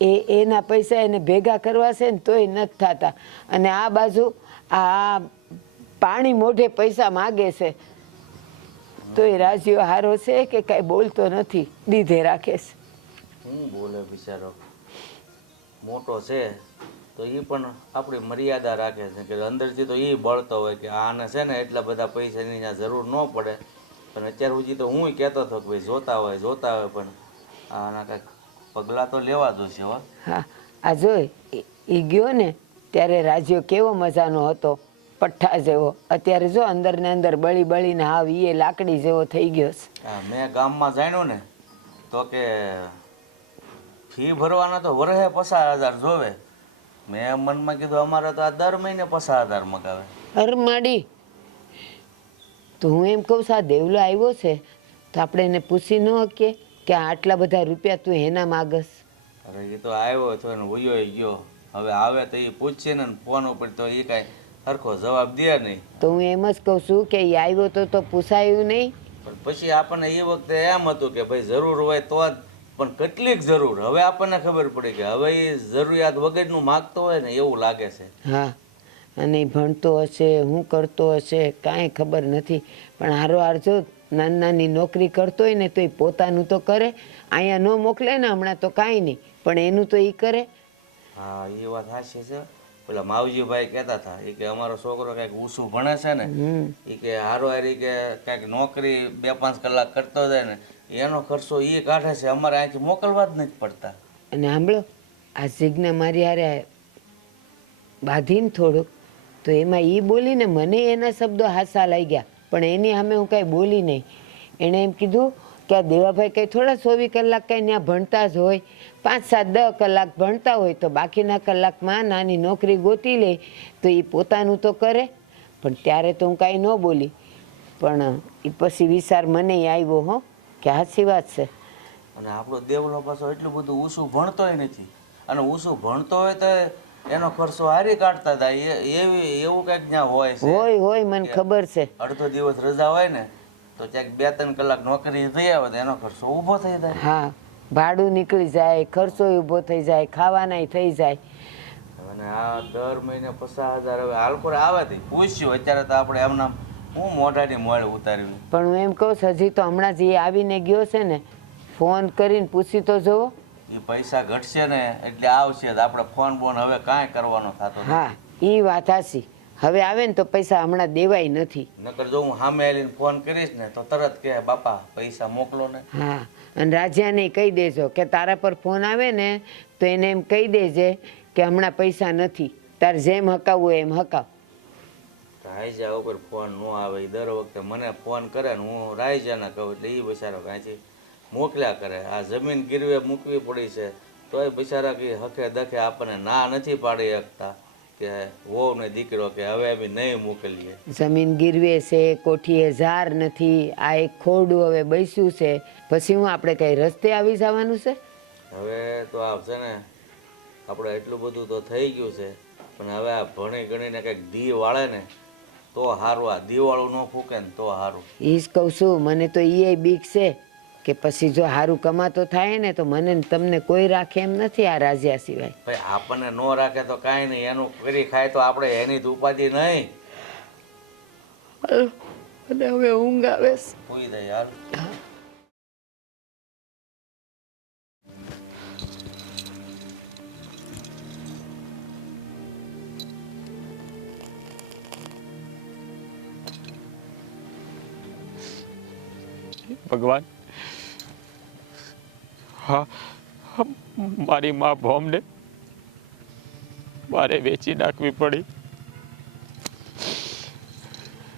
છે, એના પૈસા એને ભેગા કરવા છે ને તોય નથી થતા, અને આ બાજુ આ પાણી મોઢે પૈસા માગે છે, તોય રાજીયો હારો છે કે કાંઈ બોલતો નથી, દીધે રાખે છે. શું બોલે બિચારો, મોટો છે તો એ પણ આપણી મર્યાદા રાખે છે કે અંદરથી તો એ બળતો હોય કે આને છે ને એટલા બધા પૈસાની ત્યાં જરૂર ન પડે. પણ અત્યાર સુધી તો હું કહેતો હતો કે ભાઈ જોતા હોય પણ આના કાંઈક પગલાં તો લેવા જોશે. હો હા, આ જોઈ એ ગયો ને ત્યારે રાજીયો કેવો મજાનો હતો, પઠ્ઠા જેવો. અત્યારે જો અંદર ને અંદર બળી બળીને હાવ એ લાકડી જેવો થઈ ગયો છે. હા, મેં ગામમાં જાણ્યું ને તો કે ફી ભરવાના તો વરહે 50,000 જોવે. મેં મનમાં કીધું અમારે તો આ દર મહિને 50,000 મગાવે. અરે માડી, તો હું એમ કહું છું આ દેવલો આવ્યો છે તો આપણે એને પૂછી ન શકીએ કે આટલા બધા રૂપિયા તું એના માગસ? અરે એ તો આવ્યો હતો ને વયો ગયો. હવે આવે તો એ પૂછશે ને ફોન ઉપર તો એ કાંઈ સરખો જવાબ દે નહીં. તો હું એમ જ કહું છું કે એ આવ્યો તો પૂછાયું નહીં. પણ પછી આપણને એ વખતે એમ હતું કે ભાઈ જરૂર હોય તો જ, પણ કેટલીક જરૂર. હવે આપણને ખબર પડી કે હવે એ જરૂરિયાત વગરનું માગતો હોય ને એવું લાગે છે. હા, અને ઈ ભણતો હશે, હું કરતો હશે, કાંઈ ખબર નથી, પણ હારો હાર જો નાની નાની નોકરી કરતો હોય ને તો એ પોતાનું તો કરે. અહીંયા ન મોકલે ને હમણાં તો કાંઈ નહીં, પણ એનું તો એ કરે. હા એ વાત સાચી છે. પેલા માવજીભાઈ કહેતા હતા એ કે અમારો છોકરો કાંઈક ઊંચું ભણે છે ને, એ કે હારો હારી કે કાંઈક નોકરી 2-5 કલાક કરતો જાય ને એનો ખર્ચો એ કાઢે છે, અમારે અહીંથી મોકલવા જ નથી પડતા. અને સાંભળો, આ જીજ્ઞા મારી હારે બાંધીને થોડુંક, તો એમાં એ બોલીને મને એના શબ્દો હાસા લાગ્યા, પણ એની સામે હું કાંઈ બોલી નહીં. એણે એમ કીધું કે આ દેવાભાઈ કંઈ થોડા 24 કલાક કાંઈ ત્યાં ભણતા જ હોય, 5-7-10 કલાક ભણતા હોય તો બાકીના કલાકમાં નાની નોકરી ગોતી લે તો એ પોતાનું તો કરે. પણ ત્યારે તો હું કાંઈ ન બોલી, પણ એ પછી વિચાર મને આવ્યો હો કે સાચી વાત છે. અને આપણો દેવલો પાછો એટલું બધું ઊંચું ભણતોય નથી, અને ઊંચું ભણતો હોય તો એનો ખર્ચો હારી કાઢતા હતા. એવું કંઈક ત્યાં હોય છે. હોય મને ખબર છે. અડધો દિવસ રજા હોય ને તો ક્યાંક 2-3 કલાક નોકરી થઈ આવે તો એનો ખર્ચો ઊભો થઈ જાય. હા, ભાડું નીકળી જાય, ખર્ચો ઊભો થઈ જાય, ખાવાનાય થઈ જાય. અને આ દર મહિને 50,000 હવે હાલકોર આવે તે પૂછ્યું. અત્યારે તો આપણે એમના હું મોઢાની મોળ ઉતારવી. પણ હું એમ કહું છું, હજી તો હમણાં જ એ આવીને ગયો છે ને, ફોન કરીને પૂછી તો જુઓ. એ પૈસા ઘટશે ને એટલે આવશે. આપણે ફોન બોન હવે કાંઈ કરવાનો થતો નથી. હા, એ વાત હાચી. હવે આવે ને તો પૈસા હમણાં દેવાય નથી. નકર જો હું સામે આવીને ફોન કરીશ ને તો તરત કહે બાપા પૈસા મોકલો ને. હા, અને રાજાને કહી દેજો કે તારા પર ફોન આવે ને તો એને એમ કહી દેજે કે હમણાં પૈસા નથી, તાર જેમ હકાવવું એમ હકાવ. રાયજા ઉપર ફોન ન આવે. ઈ દર વખતે મને ફોન કરે ને હું રાયજાને કહું એટલે એ બિચારો કાંઈથી મોકલ્યા કરે. આ જમીન ગીરવે મૂકવી પડી છે તોય બિચારા કે હખે દખે આપણને ના નથી પાડી શકતા કે વહુ ને દીકરો કે હવે અમે નહીં મોકલીએ. જમીન ગીરવે છે, કોઠીએ ઝાર નથી, આ એક ખોરડું હવે બેસ્યું છે, પછી હું આપણે કઈ રસ્તે આવી જવાનું છે? હવે તો આવશે ને આપણે એટલું બધું તો થઈ ગયું છે, પણ હવે આ ભણી ગણીને કંઈક ધી વાળે ને તો સારું, આ દિવાળું ન ફૂકે ને તો સારું. એ જ કહું છું, મને તો એ બીક છે કે પછી જો સારું કમાતો થાય ને તો મને ને તમને કોઈ રાખે એમ નથી આ રાજીયા સિવાય. ભાઈ આપણને ન રાખે તો કાંઈ નહીં, એનું કરી ખાય તો આપણે એની જ ઉપાધિ નહીં. અને હવે ઊંઘ આવે છે. પૂરી દે યાર. ભગવાન, હા, મારી મા ભોમને મારે વેચી નાખવી પડી.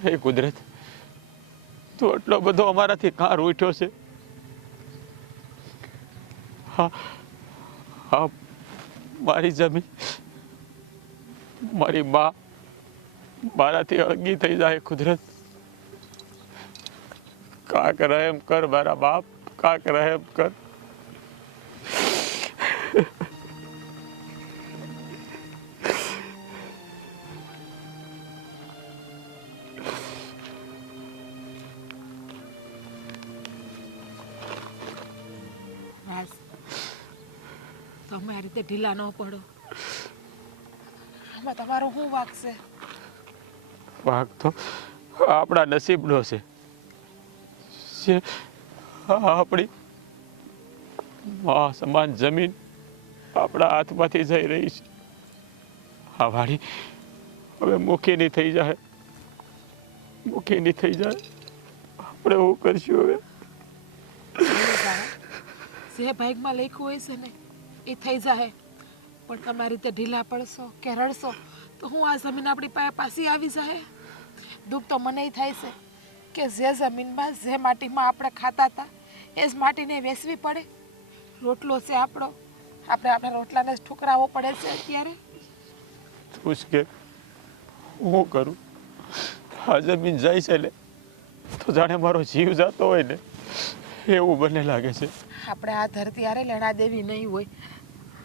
હે કુદરત, તું આટલો બધો અમારાથી કાં રૂઠ્યો છે? હા હા, મારી જમીન, મારી મા મારાથી અળગી થઈ જાય. કુદરત, કાંક રહેમ કર મારા બાપ, કાંક રહેમ કર. રાજ, તમે આ રીતે ઢીલા ન પડો. આમાં તમારો શું વાંક છે? વાંક તો આપણા નસીબનો છે. આપણી મા સમાન જમીન આપણા હાથમાંથી જઈ રહી છે. આ વાડી હવે મુખીની થઈ જાય, મુખીની થઈ જાય. આપણે શું કરશું હવે? જે ભાગમાં લખ્યું હોય છે ને એ થઈ જાય. પણ તમે આ રીતે ઢીલા પડશો કે રડશો તો હું આ જમીન આપણી પાસે પાછી આવી જાય. દુઃખ તો મને થાય છે કે જે જમીનમાં જે માટીમાં આપણે ખાતા હતા એ જ માટીને વેચવી પડે. રોટલો છે આપણો, આપણે આપણા રોટલાને જ ઠુકરાવવો પડે છે અત્યારે. તું કે હું કરું? આ જમીન જાય છે ને તો જાણે મારો જીવ જતો હોય ને એવું બને લાગે છે. આપણે આ ધરતી હારે લેણા દેવી નહીં હોય.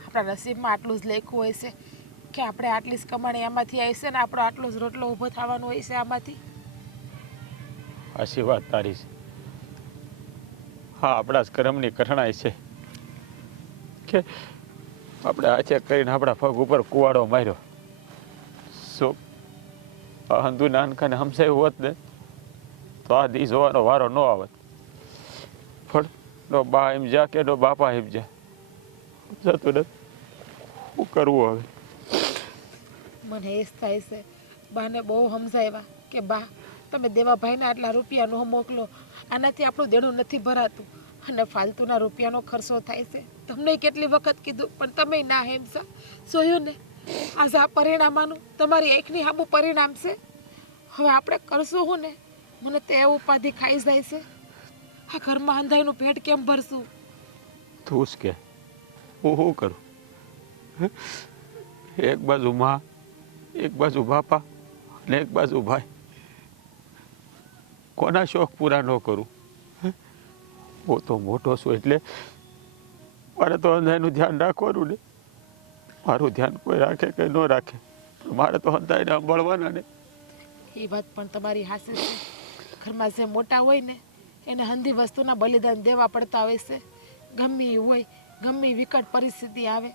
આપણા નસીબમાં આટલું જ લખ્યું હોય છે કે આપણે આટલી જ કમાણી આમાંથી આવી છે ને આપણો આટલો જ રોટલો ઊભો થવાનો હોય છે આમાંથી. આશી વાત તારી છે. હા, આપણા જ કર્મની કરણાઈ છે કે આપણે હાથે કરીને આપણા પગ ઉપર કુવાડો માર્યો. શું આ હંધુ નાનકાને હમસાયું હોત ને તો આ દી જોવાનો વારો ન આવત. પણ નો બા એમ જા કે નો બાપા એમ જા, જતું નથી. શું કરવું હવે? મને એ જ થાય છે. બાને બહુ સમજાવ્યા કે બા તમે દેવાભાઈને આટલા રૂપિયા ન મોકલો, આનાથી આપણું દેણું નથી ભરાતું અને ફાલતુના રૂપિયાનો ખર્ચો થાય છે. તમને કેટલી વખત કીધું પણ તમે ના હેમસા. જોયું ને આજે આ પરિણામાનું તમારી એકની સામું પરિણામ છે. હવે આપણે કરશું શું ને? મને તે ઉપાધિ ખાઈ જાય છે. આ ઘરમાં અંધાઈનું પેટ કેમ ભરશું? તું જ કે હું શું કરું? એક બાજુ માં, એક બાજુ બાપા અને એક બાજુ ભાઈ. કોના શોખ પૂરા ન કરું? હું તો મોટો છું એટલે મારે તો અંધાઈનું ધ્યાન રાખવાનું ને. મારું ધ્યાન કોઈ રાખે કે ન રાખે, મારે તો અંધાઈને સંભાળવાના ને. એ વાત પણ તમારી હાસી છે. ઘરમાં જે મોટા હોય ને એને હંધી વસ્તુના બલિદાન દેવા પડતા હોય છે. ગમે એ હોય, ગમે એ વિકટ પરિસ્થિતિ આવે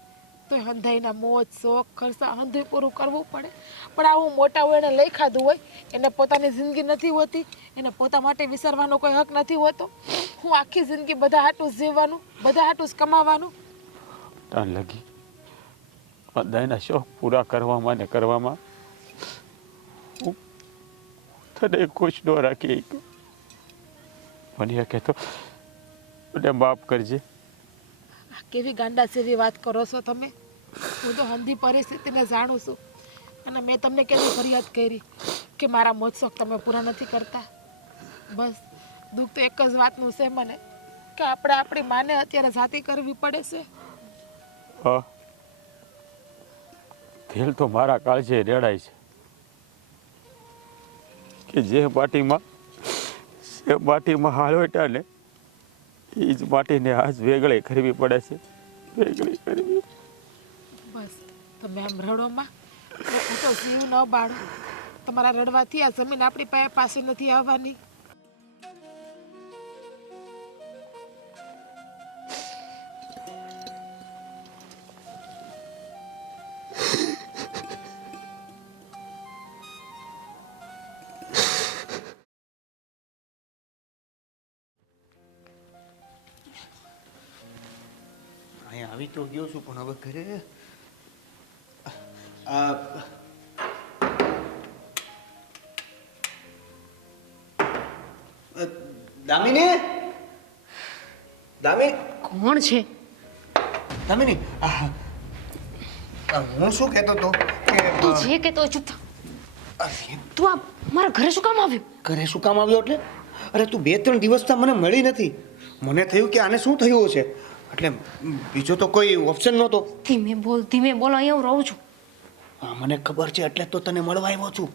તો હંધાઈના મોજ શોખ ખર્ચા હંધું પૂરું કરવું પડે. પણ આવું મોટા હોય એને લઈ ખાધું હોય, એને પોતાની જિંદગી નથી હોતી, એને પોતા માટે વિચારવાનો કોઈ હક નથી હોતો. હું આખી જિંદગી બધા હાટું જ જીવવાનું, બધા હાટું જ કમાવાનું. ટાણ લગી અંધાઈના શોખ પૂરા કરવામાં ને કરવામાં હું તને ખુશ ન રાખી. મને કહેતો મને માફ કરજે. કેવી ગાંડા જેવી વાત કરો છો તમે? હું તો હંધી પરિસ્થિતિને જાણું છું અને મેં તમને કેવી ફરિયાદ કરી કે મારા મોજ શોખ તમે પૂરા નથી કરતા. બસ દુઃખ તો એક જ વાતનું છે મને કે આપણે આપણી માને અત્યારે જાતિ કરવી પડે છે. હા, દિલ તો મારા કાળજે રેડાય છે કે જે માટીમાં હાલવેટા ને એ જ માટીને આજ વેગળી કરવી પડે છે. વેગળી કરવી. બસ તમે આમ રડોમાં ખોટો જીવ ન બાળો. તમારા રડવાથી આ જમીન આપણી પાસે નથી આવવાની. અહીંયા આવી તો ગયો છું પણ હવે ઘરે આ દામિની કોણ છે? દામિની હું શું કહેતો હતો કે તું જે કે તો ચૂપ થા. તું આ મારા ઘરે શું કામ આવ્યું? ઘરે શું કામ આવ્યો એટલે? અરે તું 2-3 દિવસથી મને મળી નથી. મને થયું કે આને શું થયું છે, એટલે બીજો તો કોઈ ઓપ્શન નહોતો. ધીમે બોલ, અહીંયા હું રહું છું. હા મને ખબર છે, એટલે તો તને મળવા આવ્યો છું.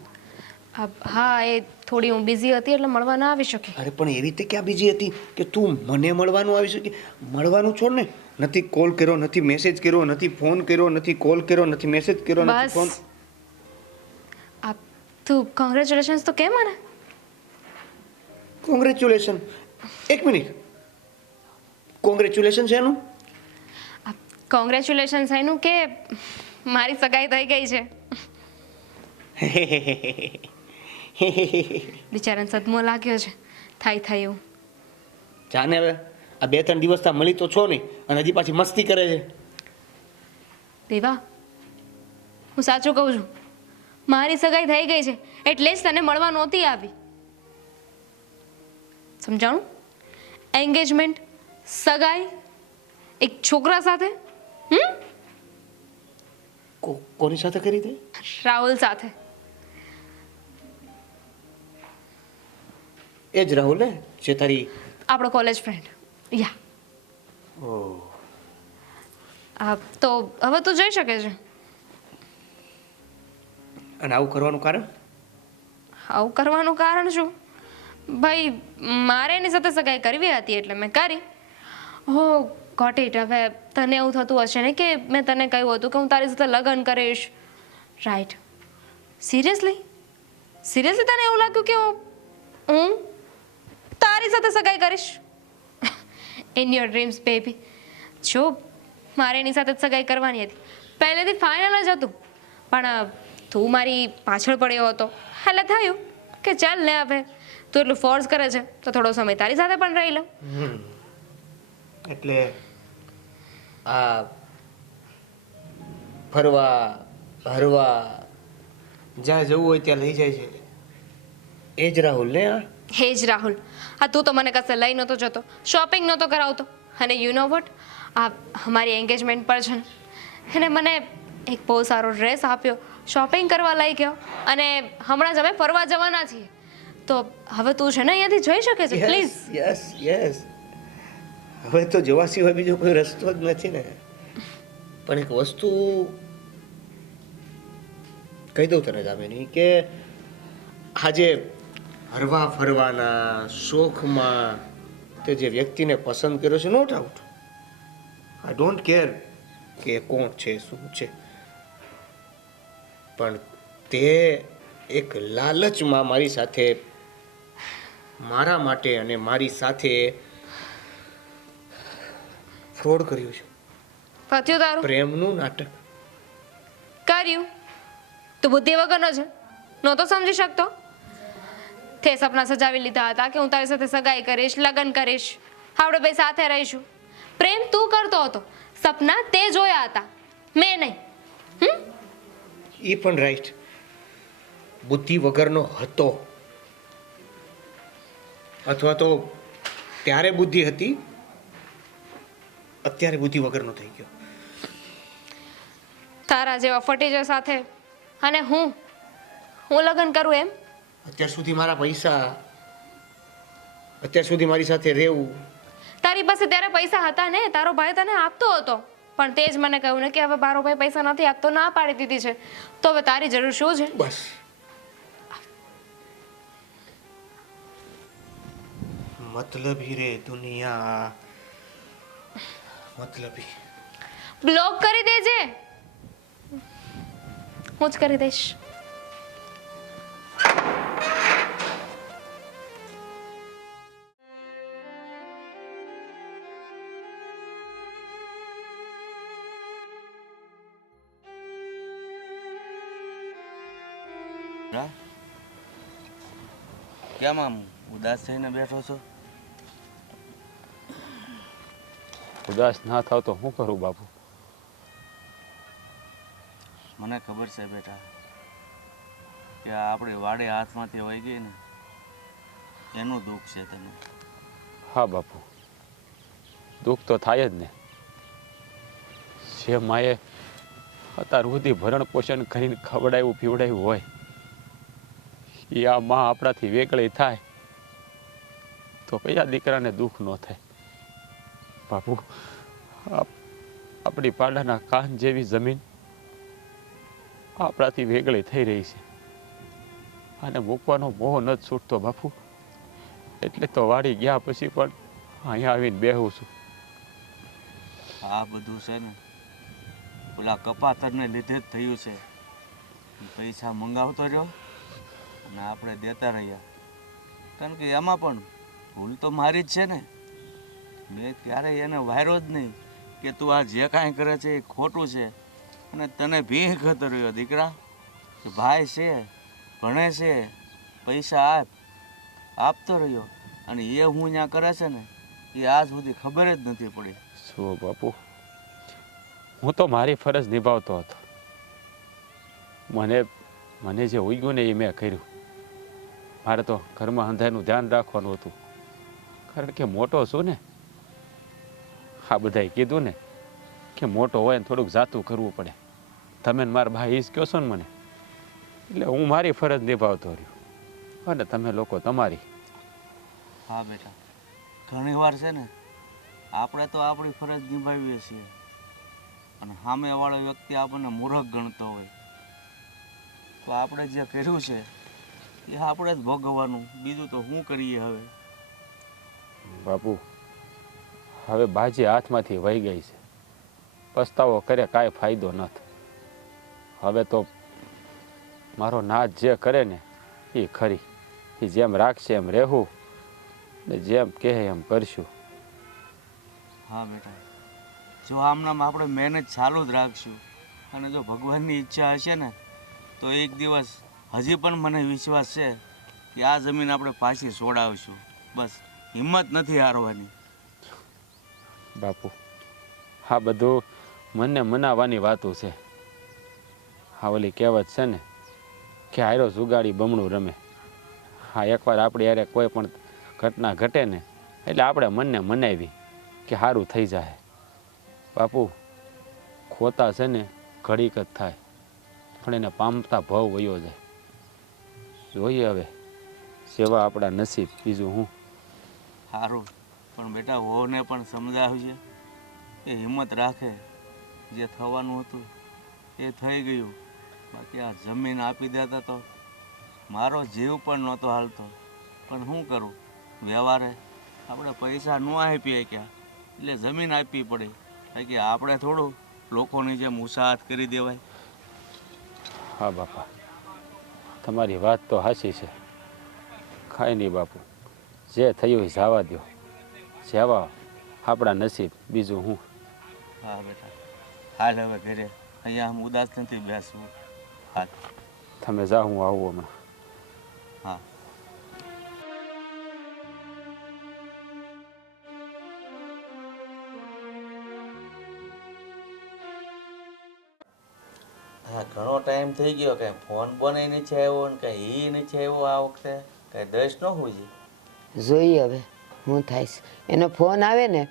હા, એ થોડી હું બિઝી હતી એટલે મળવા ના આવી શકી. અરે પણ એવી રીતે ક્યાં બીજી હતી કે તું મને મળવાનું આવી શકે? મળવાનું છોડ ને, નથી કોલ કર્યો, નથી મેસેજ કર્યો, નથી ફોન કર્યો, નથી કોલ કર્યો, નથી મેસેજ કર્યો, નથી ફોન. બસ તું કોંગ્રેચ્યુલેશન્સ તો કેમ મને? કોંગ્રેચ્યુલેશન? એક મિનિટ, કોંગ્રેચ્યુલેશન છે એનું? કોંગ્રેચ્યુલેશન્સ એનું કે મારી સગાઈ થઈ ગઈ છે. બિચારાને સદમો લાગ્યો છે. થાય એવું. જાને હવે આ 2-3 દિવસથી મળી તો છો નહીં અને હજી પાછી મસ્તી કરે છે. દેવા, હું સાચું કહું છું, મારી સગાઈ થઈ ગઈ છે એટલે જ તને મળવા નહોતી આવી. સમજાણું? એન્ગેજમેન્ટ, સગાઈ, એક છોકરા સાથે. કોની સાથે કરી દે? રાહુલ સાથે. એ જ રાહુલ ને જે તારી આપણો કોલેજ ફ્રેન્ડ. યા. તો હવે તું જઈ શકે છે. અને આવું કરવાનું કારણ? આવું કરવાનું કારણ શું? ભાઈ, મારે એની સાથે સગાઈ કરવી હતી એટલે મેં કરી. હો ગોટ ઇટ. હવે તને એવું થતું હશે ને કે મેં તને કહ્યું હતું કે હું તારી સાથે લગ્ન કરીશ, રાઈટ? સિરિયસલી તને એવું લાગ્યું કે હું તારી સાથે સગાઈ કરીશ? In your dreams baby. જો મારે એની સાથે જ સગાઈ કરવાની હતી, પહેલેથી ફાઇનલ જ હતું, પણ તું મારી પાછળ પડ્યો હતો એટલે થયું કે ચાલ ને હવે તું એટલું ફોર્સ કરે છે તો થોડો સમય તારી સાથે પણ રહી લઉં. એટલે આ ફરવા હરવા જ્યાં જવું હોય ત્યાં લઈ જાય છે એ જ રાહુલ ને? હે જ રાહુલ. હા, તું તો મને કશે લઈ નહોતો જતો, શોપિંગ નહોતો કરાવતો, અને યુ નો વોટ, આ અમારી એન્ગેજમેન્ટ પર છે એને મને એક બહુ સારો ડ્રેસ આપ્યો, શોપિંગ કરવા લઈ ગયો, અને હમણાં જ અમે ફરવા જવાના છીએ. તો હવે તું છે ને અહીંયાથી જઈ શકે છે, પ્લીઝ. યસ હવે તો જવા સિવાય બીજો કોઈ રસ્તો જ નથી ને. પણ એક વસ્તુ કહી દઉં તને જામેની કે આજે હરવા ફરવાના શોખમાં તે જે વ્યક્તિને પસંદ કર્યો છે, no doubt, I don't care કે કોણ છે શું છે, પણ તે એક લાલચમાં મારી સાથે, મારા માટે અને મારી સાથે ફ્રોડ કર્યું છે. પત્યું તારું પ્રેમનું નાટક કર્યું. તું બુદ્ધિ વગરનો છે, નહોતો સમજી શકતો. તે સપના સજાવી લીધા હતા કે હું તારી સાથે સગાઈ કરીશ, લગ્ન કરીશ, આપણે બે સાથે રહીશું. પ્રેમ તું કરતો હતો, સપના તે જોયા હતા, મેં નહીં. એ પણ રાઈટ, બુદ્ધિ વગરનો હતો, અથવા તો ત્યારે બુદ્ધિ હતી, અત્યારે બુદ્ધિ વગરનો થઈ ગયો. તારા જેવા ફટીજા સાથે અને હું લગ્ન કરું એમ? અત્યાર સુધી મારા પૈસા, અત્યાર સુધી મારી સાથે રહેવું. તારી પાસે ત્યારે પૈસા હતા ને, તારો ભાઈ તને આપતો હતો, પણ તે જ મને કહ્યું ને કે હવે મારો ભાઈ પૈસા નથી આપતો, ના પાડી દીધી છે, તો હવે તારી જરૂર શું છે? બસ મતલબી રે દુનિયા, મતલબી. બ્લોક કરી દેજે, હું જ કરી દઈશ. હા? કેમ આમ ઉદાસ થઈને બેઠો છો? ઉદાસ ના થાવ તો શું કરું બાપુ? મને ખબર છે બેટા કે આ આપણી વાડે હાથમાંથી વહી ગઈ ને એનું દુઃખ છે તને. હા બાપુ, દુઃખ તો થાય જ ને. જે માએ અત્યાર સુધી ભરણ પોષણ કરીને ખવડાવ્યું પીવડાવ્યું હોય એ આ માં આપણાથી વેગળી થાય તો કયા દીકરાને દુઃખ ન થાય? બાપુ, આપણી પાડાના કાન જેવી જમીન આપણાથી વેગળી થઈ રહી છે અને મૂકવાનો મોહ ન જ છૂટતો બાપુ. એટલે તો વાડી ગયા પછી પણ અહીંયા આવીને બેહું છું. આ બધું છે ને પેલા કપાતરને લીધે જ થયું છે. પૈસા મંગાવતો રહ્યો અને આપણે દેતા રહ્યા. કારણ કે એમાં પણ ભૂલ તો મારી જ છે ને. મેં ક્યારેય એને વાર્યો જ નહીં કે તું આ જે કાંઈ કરે છે એ ખોટું છે. અને તને ભીખ ખતો રહ્યો દીકરા કે ભાઈ છે, ભણે છે, પૈસા આપતો રહ્યો. અને એ હું ત્યાં કરે છે ને એ આજ સુધી ખબર જ નથી પડી. શું બાપુ, હું તો મારી ફરજ નિભાવતો હતો. મને જે ઉગ્યું ને એ મેં કર્યું. મારે તો ઘરમાં અંધારનું ધ્યાન રાખવાનું હતું કારણ કે મોટો છું ને. આ બધાએ કીધું ને કે મોટો હોય ને થોડુંક જાતું કરવું પડે. તમે ને મારા ભાઈ જ કહો છો ને મને, એટલે હું મારી ફરજ નિભાવતો રહ્યો અને તમે લોકો તમારી. હા બેટા, ઘણી વાર છે ને આપણે તો આપણી ફરજ નિભાવીએ છીએ અને સામેવાળો વ્યક્તિ આપણને મૂર્ખ ગણતો હોય તો આપણે જે કર્યું છે એ આપણે જ ભોગવવાનું. બીજું તો શું કરીએ હવે? બાપુ, હવે બાજી હાથમાંથી વહી ગઈ છે. પસ્તાવો કરે કાંઈ ફાયદો નથી. હવે તો મારો નાથ જે કરે ને એ ખરી. એ જેમ રાખશે એમ રહેવું ને જેમ કહે એમ કરશું. હા બેટા, જો આમનામ આપણે મહેનત ચાલુ જ રાખશું અને જો ભગવાનની ઈચ્છા હશે ને તો એક દિવસ હજી પણ મને વિશ્વાસ છે કે આ જમીન આપણે પાછી છોડાવશું. બસ હિંમત નથી હારવાની. બાપુ, આ બધું મને મનાવવાની વાતો છે. હા, ઓલી કહેવત છે ને કે હારો જુગાડી બમણું રમે. હા, એકવાર આપણે યારે કોઈ પણ ઘટના ઘટે ને એટલે આપણે મનને મનાવી કે સારું થઈ જાય. બાપુ, ખોતા છે ને ઘડીક જ થાય પણ એને પામતા ભાવ વયો જાય. જોઈએ હવે સેવા આપણા નસીબ, બીજું હું. સારું, પણ બેટા વહુને પણ સમજાવજે એ હિંમત રાખે. જે થવાનું હતું એ થઈ ગયું. બાકી આ જમીન આપી દેતા તો મારો જીવ પણ નહોતો હાલતો. પણ શું કરું, વ્યવહારે આપણે પૈસા ન આપીએ ક્યાં એટલે જમીન આપવી પડે. કારણ કે આપણે થોડું લોકોની જેમ ઉત્સાહત કરી દેવાય. હા બાપા, તમારી વાત તો સાચી છે. કાંઈ નહીં બાપુ, જે થયું એ જવા દો. જેવા આપણા નસીબ, બીજું હું. હા બેટા, હાલ હવે ઘરે. અહીંયા આમ ઉદાસ નથી બેસવું. હાલ. તમે જાઓ, હું આવું હમણાં. હા. હા, ઘણો ટાઈમ થઈ ગયો. કઈ ફોન બોને નથી આવ્યો ને કઈ એ નથી આવ્યો આ વખતે. કઈ દસ ન હોય. જોઈએ હવે હું થાઈશ. એનો ફોન આવે ને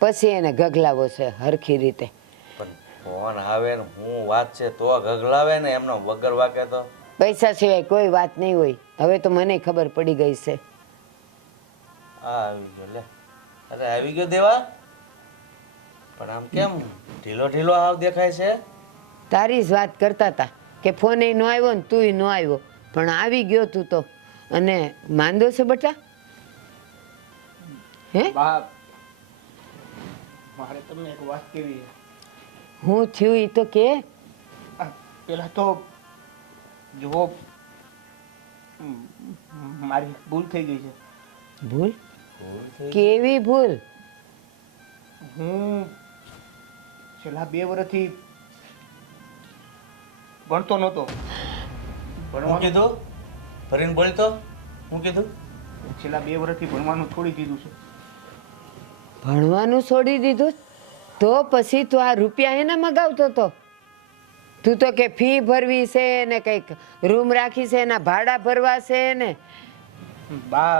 પછી એને ગગલાવો છે હરખી રીતે. પણ ફોન આવે ને હું વાત છે તો ગગલાવે ને, એમનો વગર વાકે તો. પૈસા સિવાય કોઈ વાત નહીં હોય. હવે તો મને ખબર પડી ગઈ છે. આ આવી ગયો લે. અરે આવી ગયો દેવા. પણ આમ કેમ ઢીલો ઢીલો આવ દેખાય છે? તારી જ વાત કરતા હતા કે ફોન ન આવ્યો ને તુંય ન આવ્યો, પણ આવી ગયો તું તો. અને માંદો છે બટા? હે, બા, મારે તમને એક વાત કેવી છે. હું થયું એ તો કે. પેલા તો જો મારી ભૂલ થઈ ગઈ છે. ભૂલ? કેવી ભૂલ? હું છેલ્લા 2 વર્ષથી ભણતો નહોતો. હું કીધું ફરીને બોલતો હું કીધું છેલ્લા 2 વર્ષથી ભણવાનું છોડી દીધું છે. ભણવાનું છોડી દીધું તો પછી તું આ રૂપિયા એને મગાવતો તો તું તો કે ફી ભરવી છે ને કંઈક રૂમ રાખી છે એના ભાડા ભરવા છે ને બા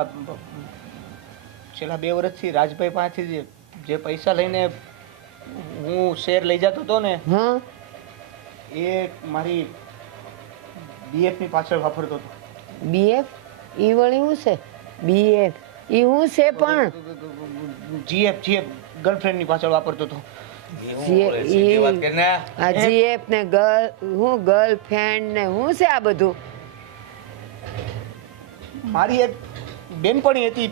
છેલ્લા 2 વર્ષથી રાજભાઈ પાસેથી જે પૈસા લઈને હું શેર લઈ જતો હતો ને હા એ મારી બીએફની પાછળ વાપરતો હતો. બીએફ ઈ વળી શું છે બીએફ ઈ શું છે પણ જીએફ ગર્લફ્રેન્ડની પાછળ વાપરતો હતો. એ હું બોલે છે? સીધી વાત કરીને આ જીએફ ને ગર્લફ્રેન્ડ ને શું છે આ બધું મારી એક બેનપણી હતી,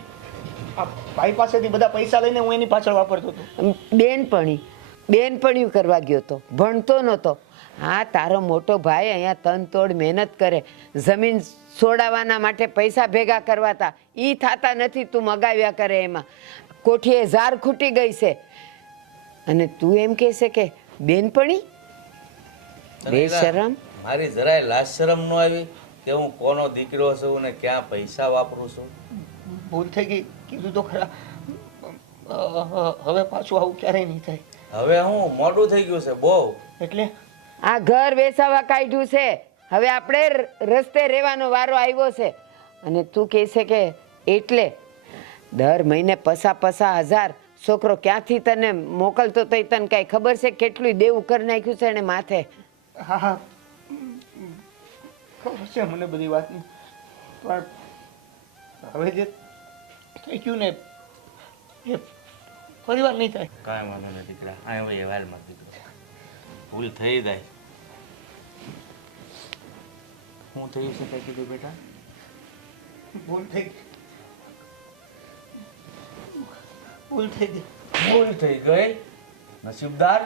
આ ભાઈ પાસેથી બધા પૈસા લઈને હું એની પાછળ વાપરતો હતો. બેનપણિયું કરવા ગયો તો ભણતો નહોતો. હા તારો મોટો ભાઈ અહીંયા તનતોડ મહેનત કરે, જમીન છોડાવવાના માટે પૈસા ભેગા કરવાતા ઈ થાતા નથી, તું મગાવ્યા કરે એમાં કોઠીએ ઝાર ખૂટી ગઈ છે અને તું એમ કહે છે કે બેનપણી બેશરમ. મારી જરાય લાજ શરમ ન આવી કે હું કોનો દીકરો છું ને ક્યાં પૈસા વાપરું છું. ભૂલ થઈ ગઈ, કીધું તો ખરા. હવે પાછું આવું ક્યારેય નહીં થાય. હવે હું મોડું થઈ ગયું છે બહુ. એટલે આ ઘર વેસાવા કાઢ્યું છે, હવે આપણે રસ્તે રહેવાનો વારો આવ્યો છે અને તું કહે છે કે એટલે દર મહિને પસા હજાર છોકરો ક્યાંથી તને મોકલતો તો તને કાંઈ ખબર છે કેટલું દેવું કરી નાખ્યું છે એને માથે? હા હા ખબર છે મને બધી વાતની, પણ હવે જે થઈ ગયું ને એ ફરીવાર નહીં થાય. કાંઈ વાંધો નથી દીકરા, આ હવે વાલમાં કીધું ભૂલ થઈ જાય. શું થયું છે કઈ કીધું બેટા? ભૂલ થઈ ગઈ, ભૂલ થઈ ગઈ. ભૂલ થઈ ગઈ નસીબદાર.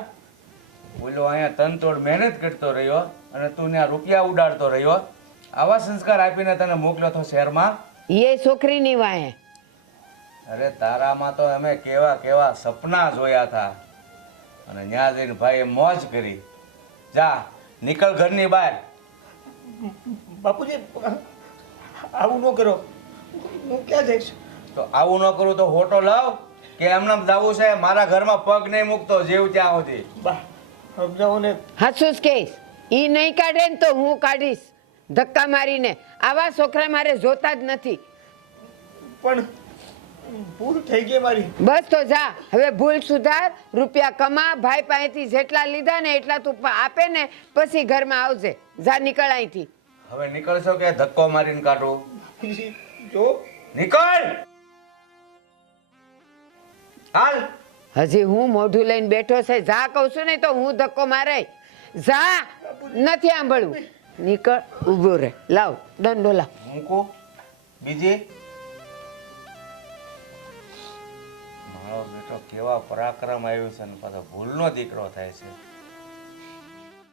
બોલો અહીંયા તનતોડ મહેનત કરતો રહ્યો અને તું ત્યાં રૂપિયા ઉડાડતો રહ્યો. આવા સંસ્કાર આપીને તને મોકલ્યો તો શહેરમાં. એ છોકરીની વાહે અરે તારામાં તો અમે કેવા કેવા સપના જોયા હતા અને ત્યાં જઈને ભાઈ મોજ કરી. જા નીકળ ઘરની બહાર. બાપુજી આવું ન કરો, હું ક્યાં જઈશ? તો આવું ન કરું તો હોટો લાવ કે એમને જવું છે? મારા ઘરમાં પગ નહીં મૂકતો જેવું ત્યાં સુધી. બા સમજાવો ને. હાચું જ કહીશ, ઈ નહીં કાઢે ને તો હું કાઢીશ ધક્કા મારીને. આવા છોકરા મારે જોતા જ નથી. પણ ભૂલ થઈ ગઈ મારી. બસ તો જા હવે ભૂલ સુધાર, રૂપિયા કમા, ભાઈ પાસેથી જેટલા લીધા ને એટલા તું આપે ને પછી ઘરમાં આવજે. જા નીકળ અહીંથી. હવે નીકળશો કે ધક્કો મારીને કાઢું? જો નીકળ. હાલ. હજી હું મોઢું લઈને બેઠો છે, જા કહું છું ને તો હું ધક્કો મારે. જા, નથી સાંભળવું. નીકળ, ઊભો રહે. લાવ દંડો લાવ. મૂકો બીજી. મારો બેટો કેવા પરાક્રમ આવ્યો છે ને પાછો ભૂલનો દીકરો થાય છે.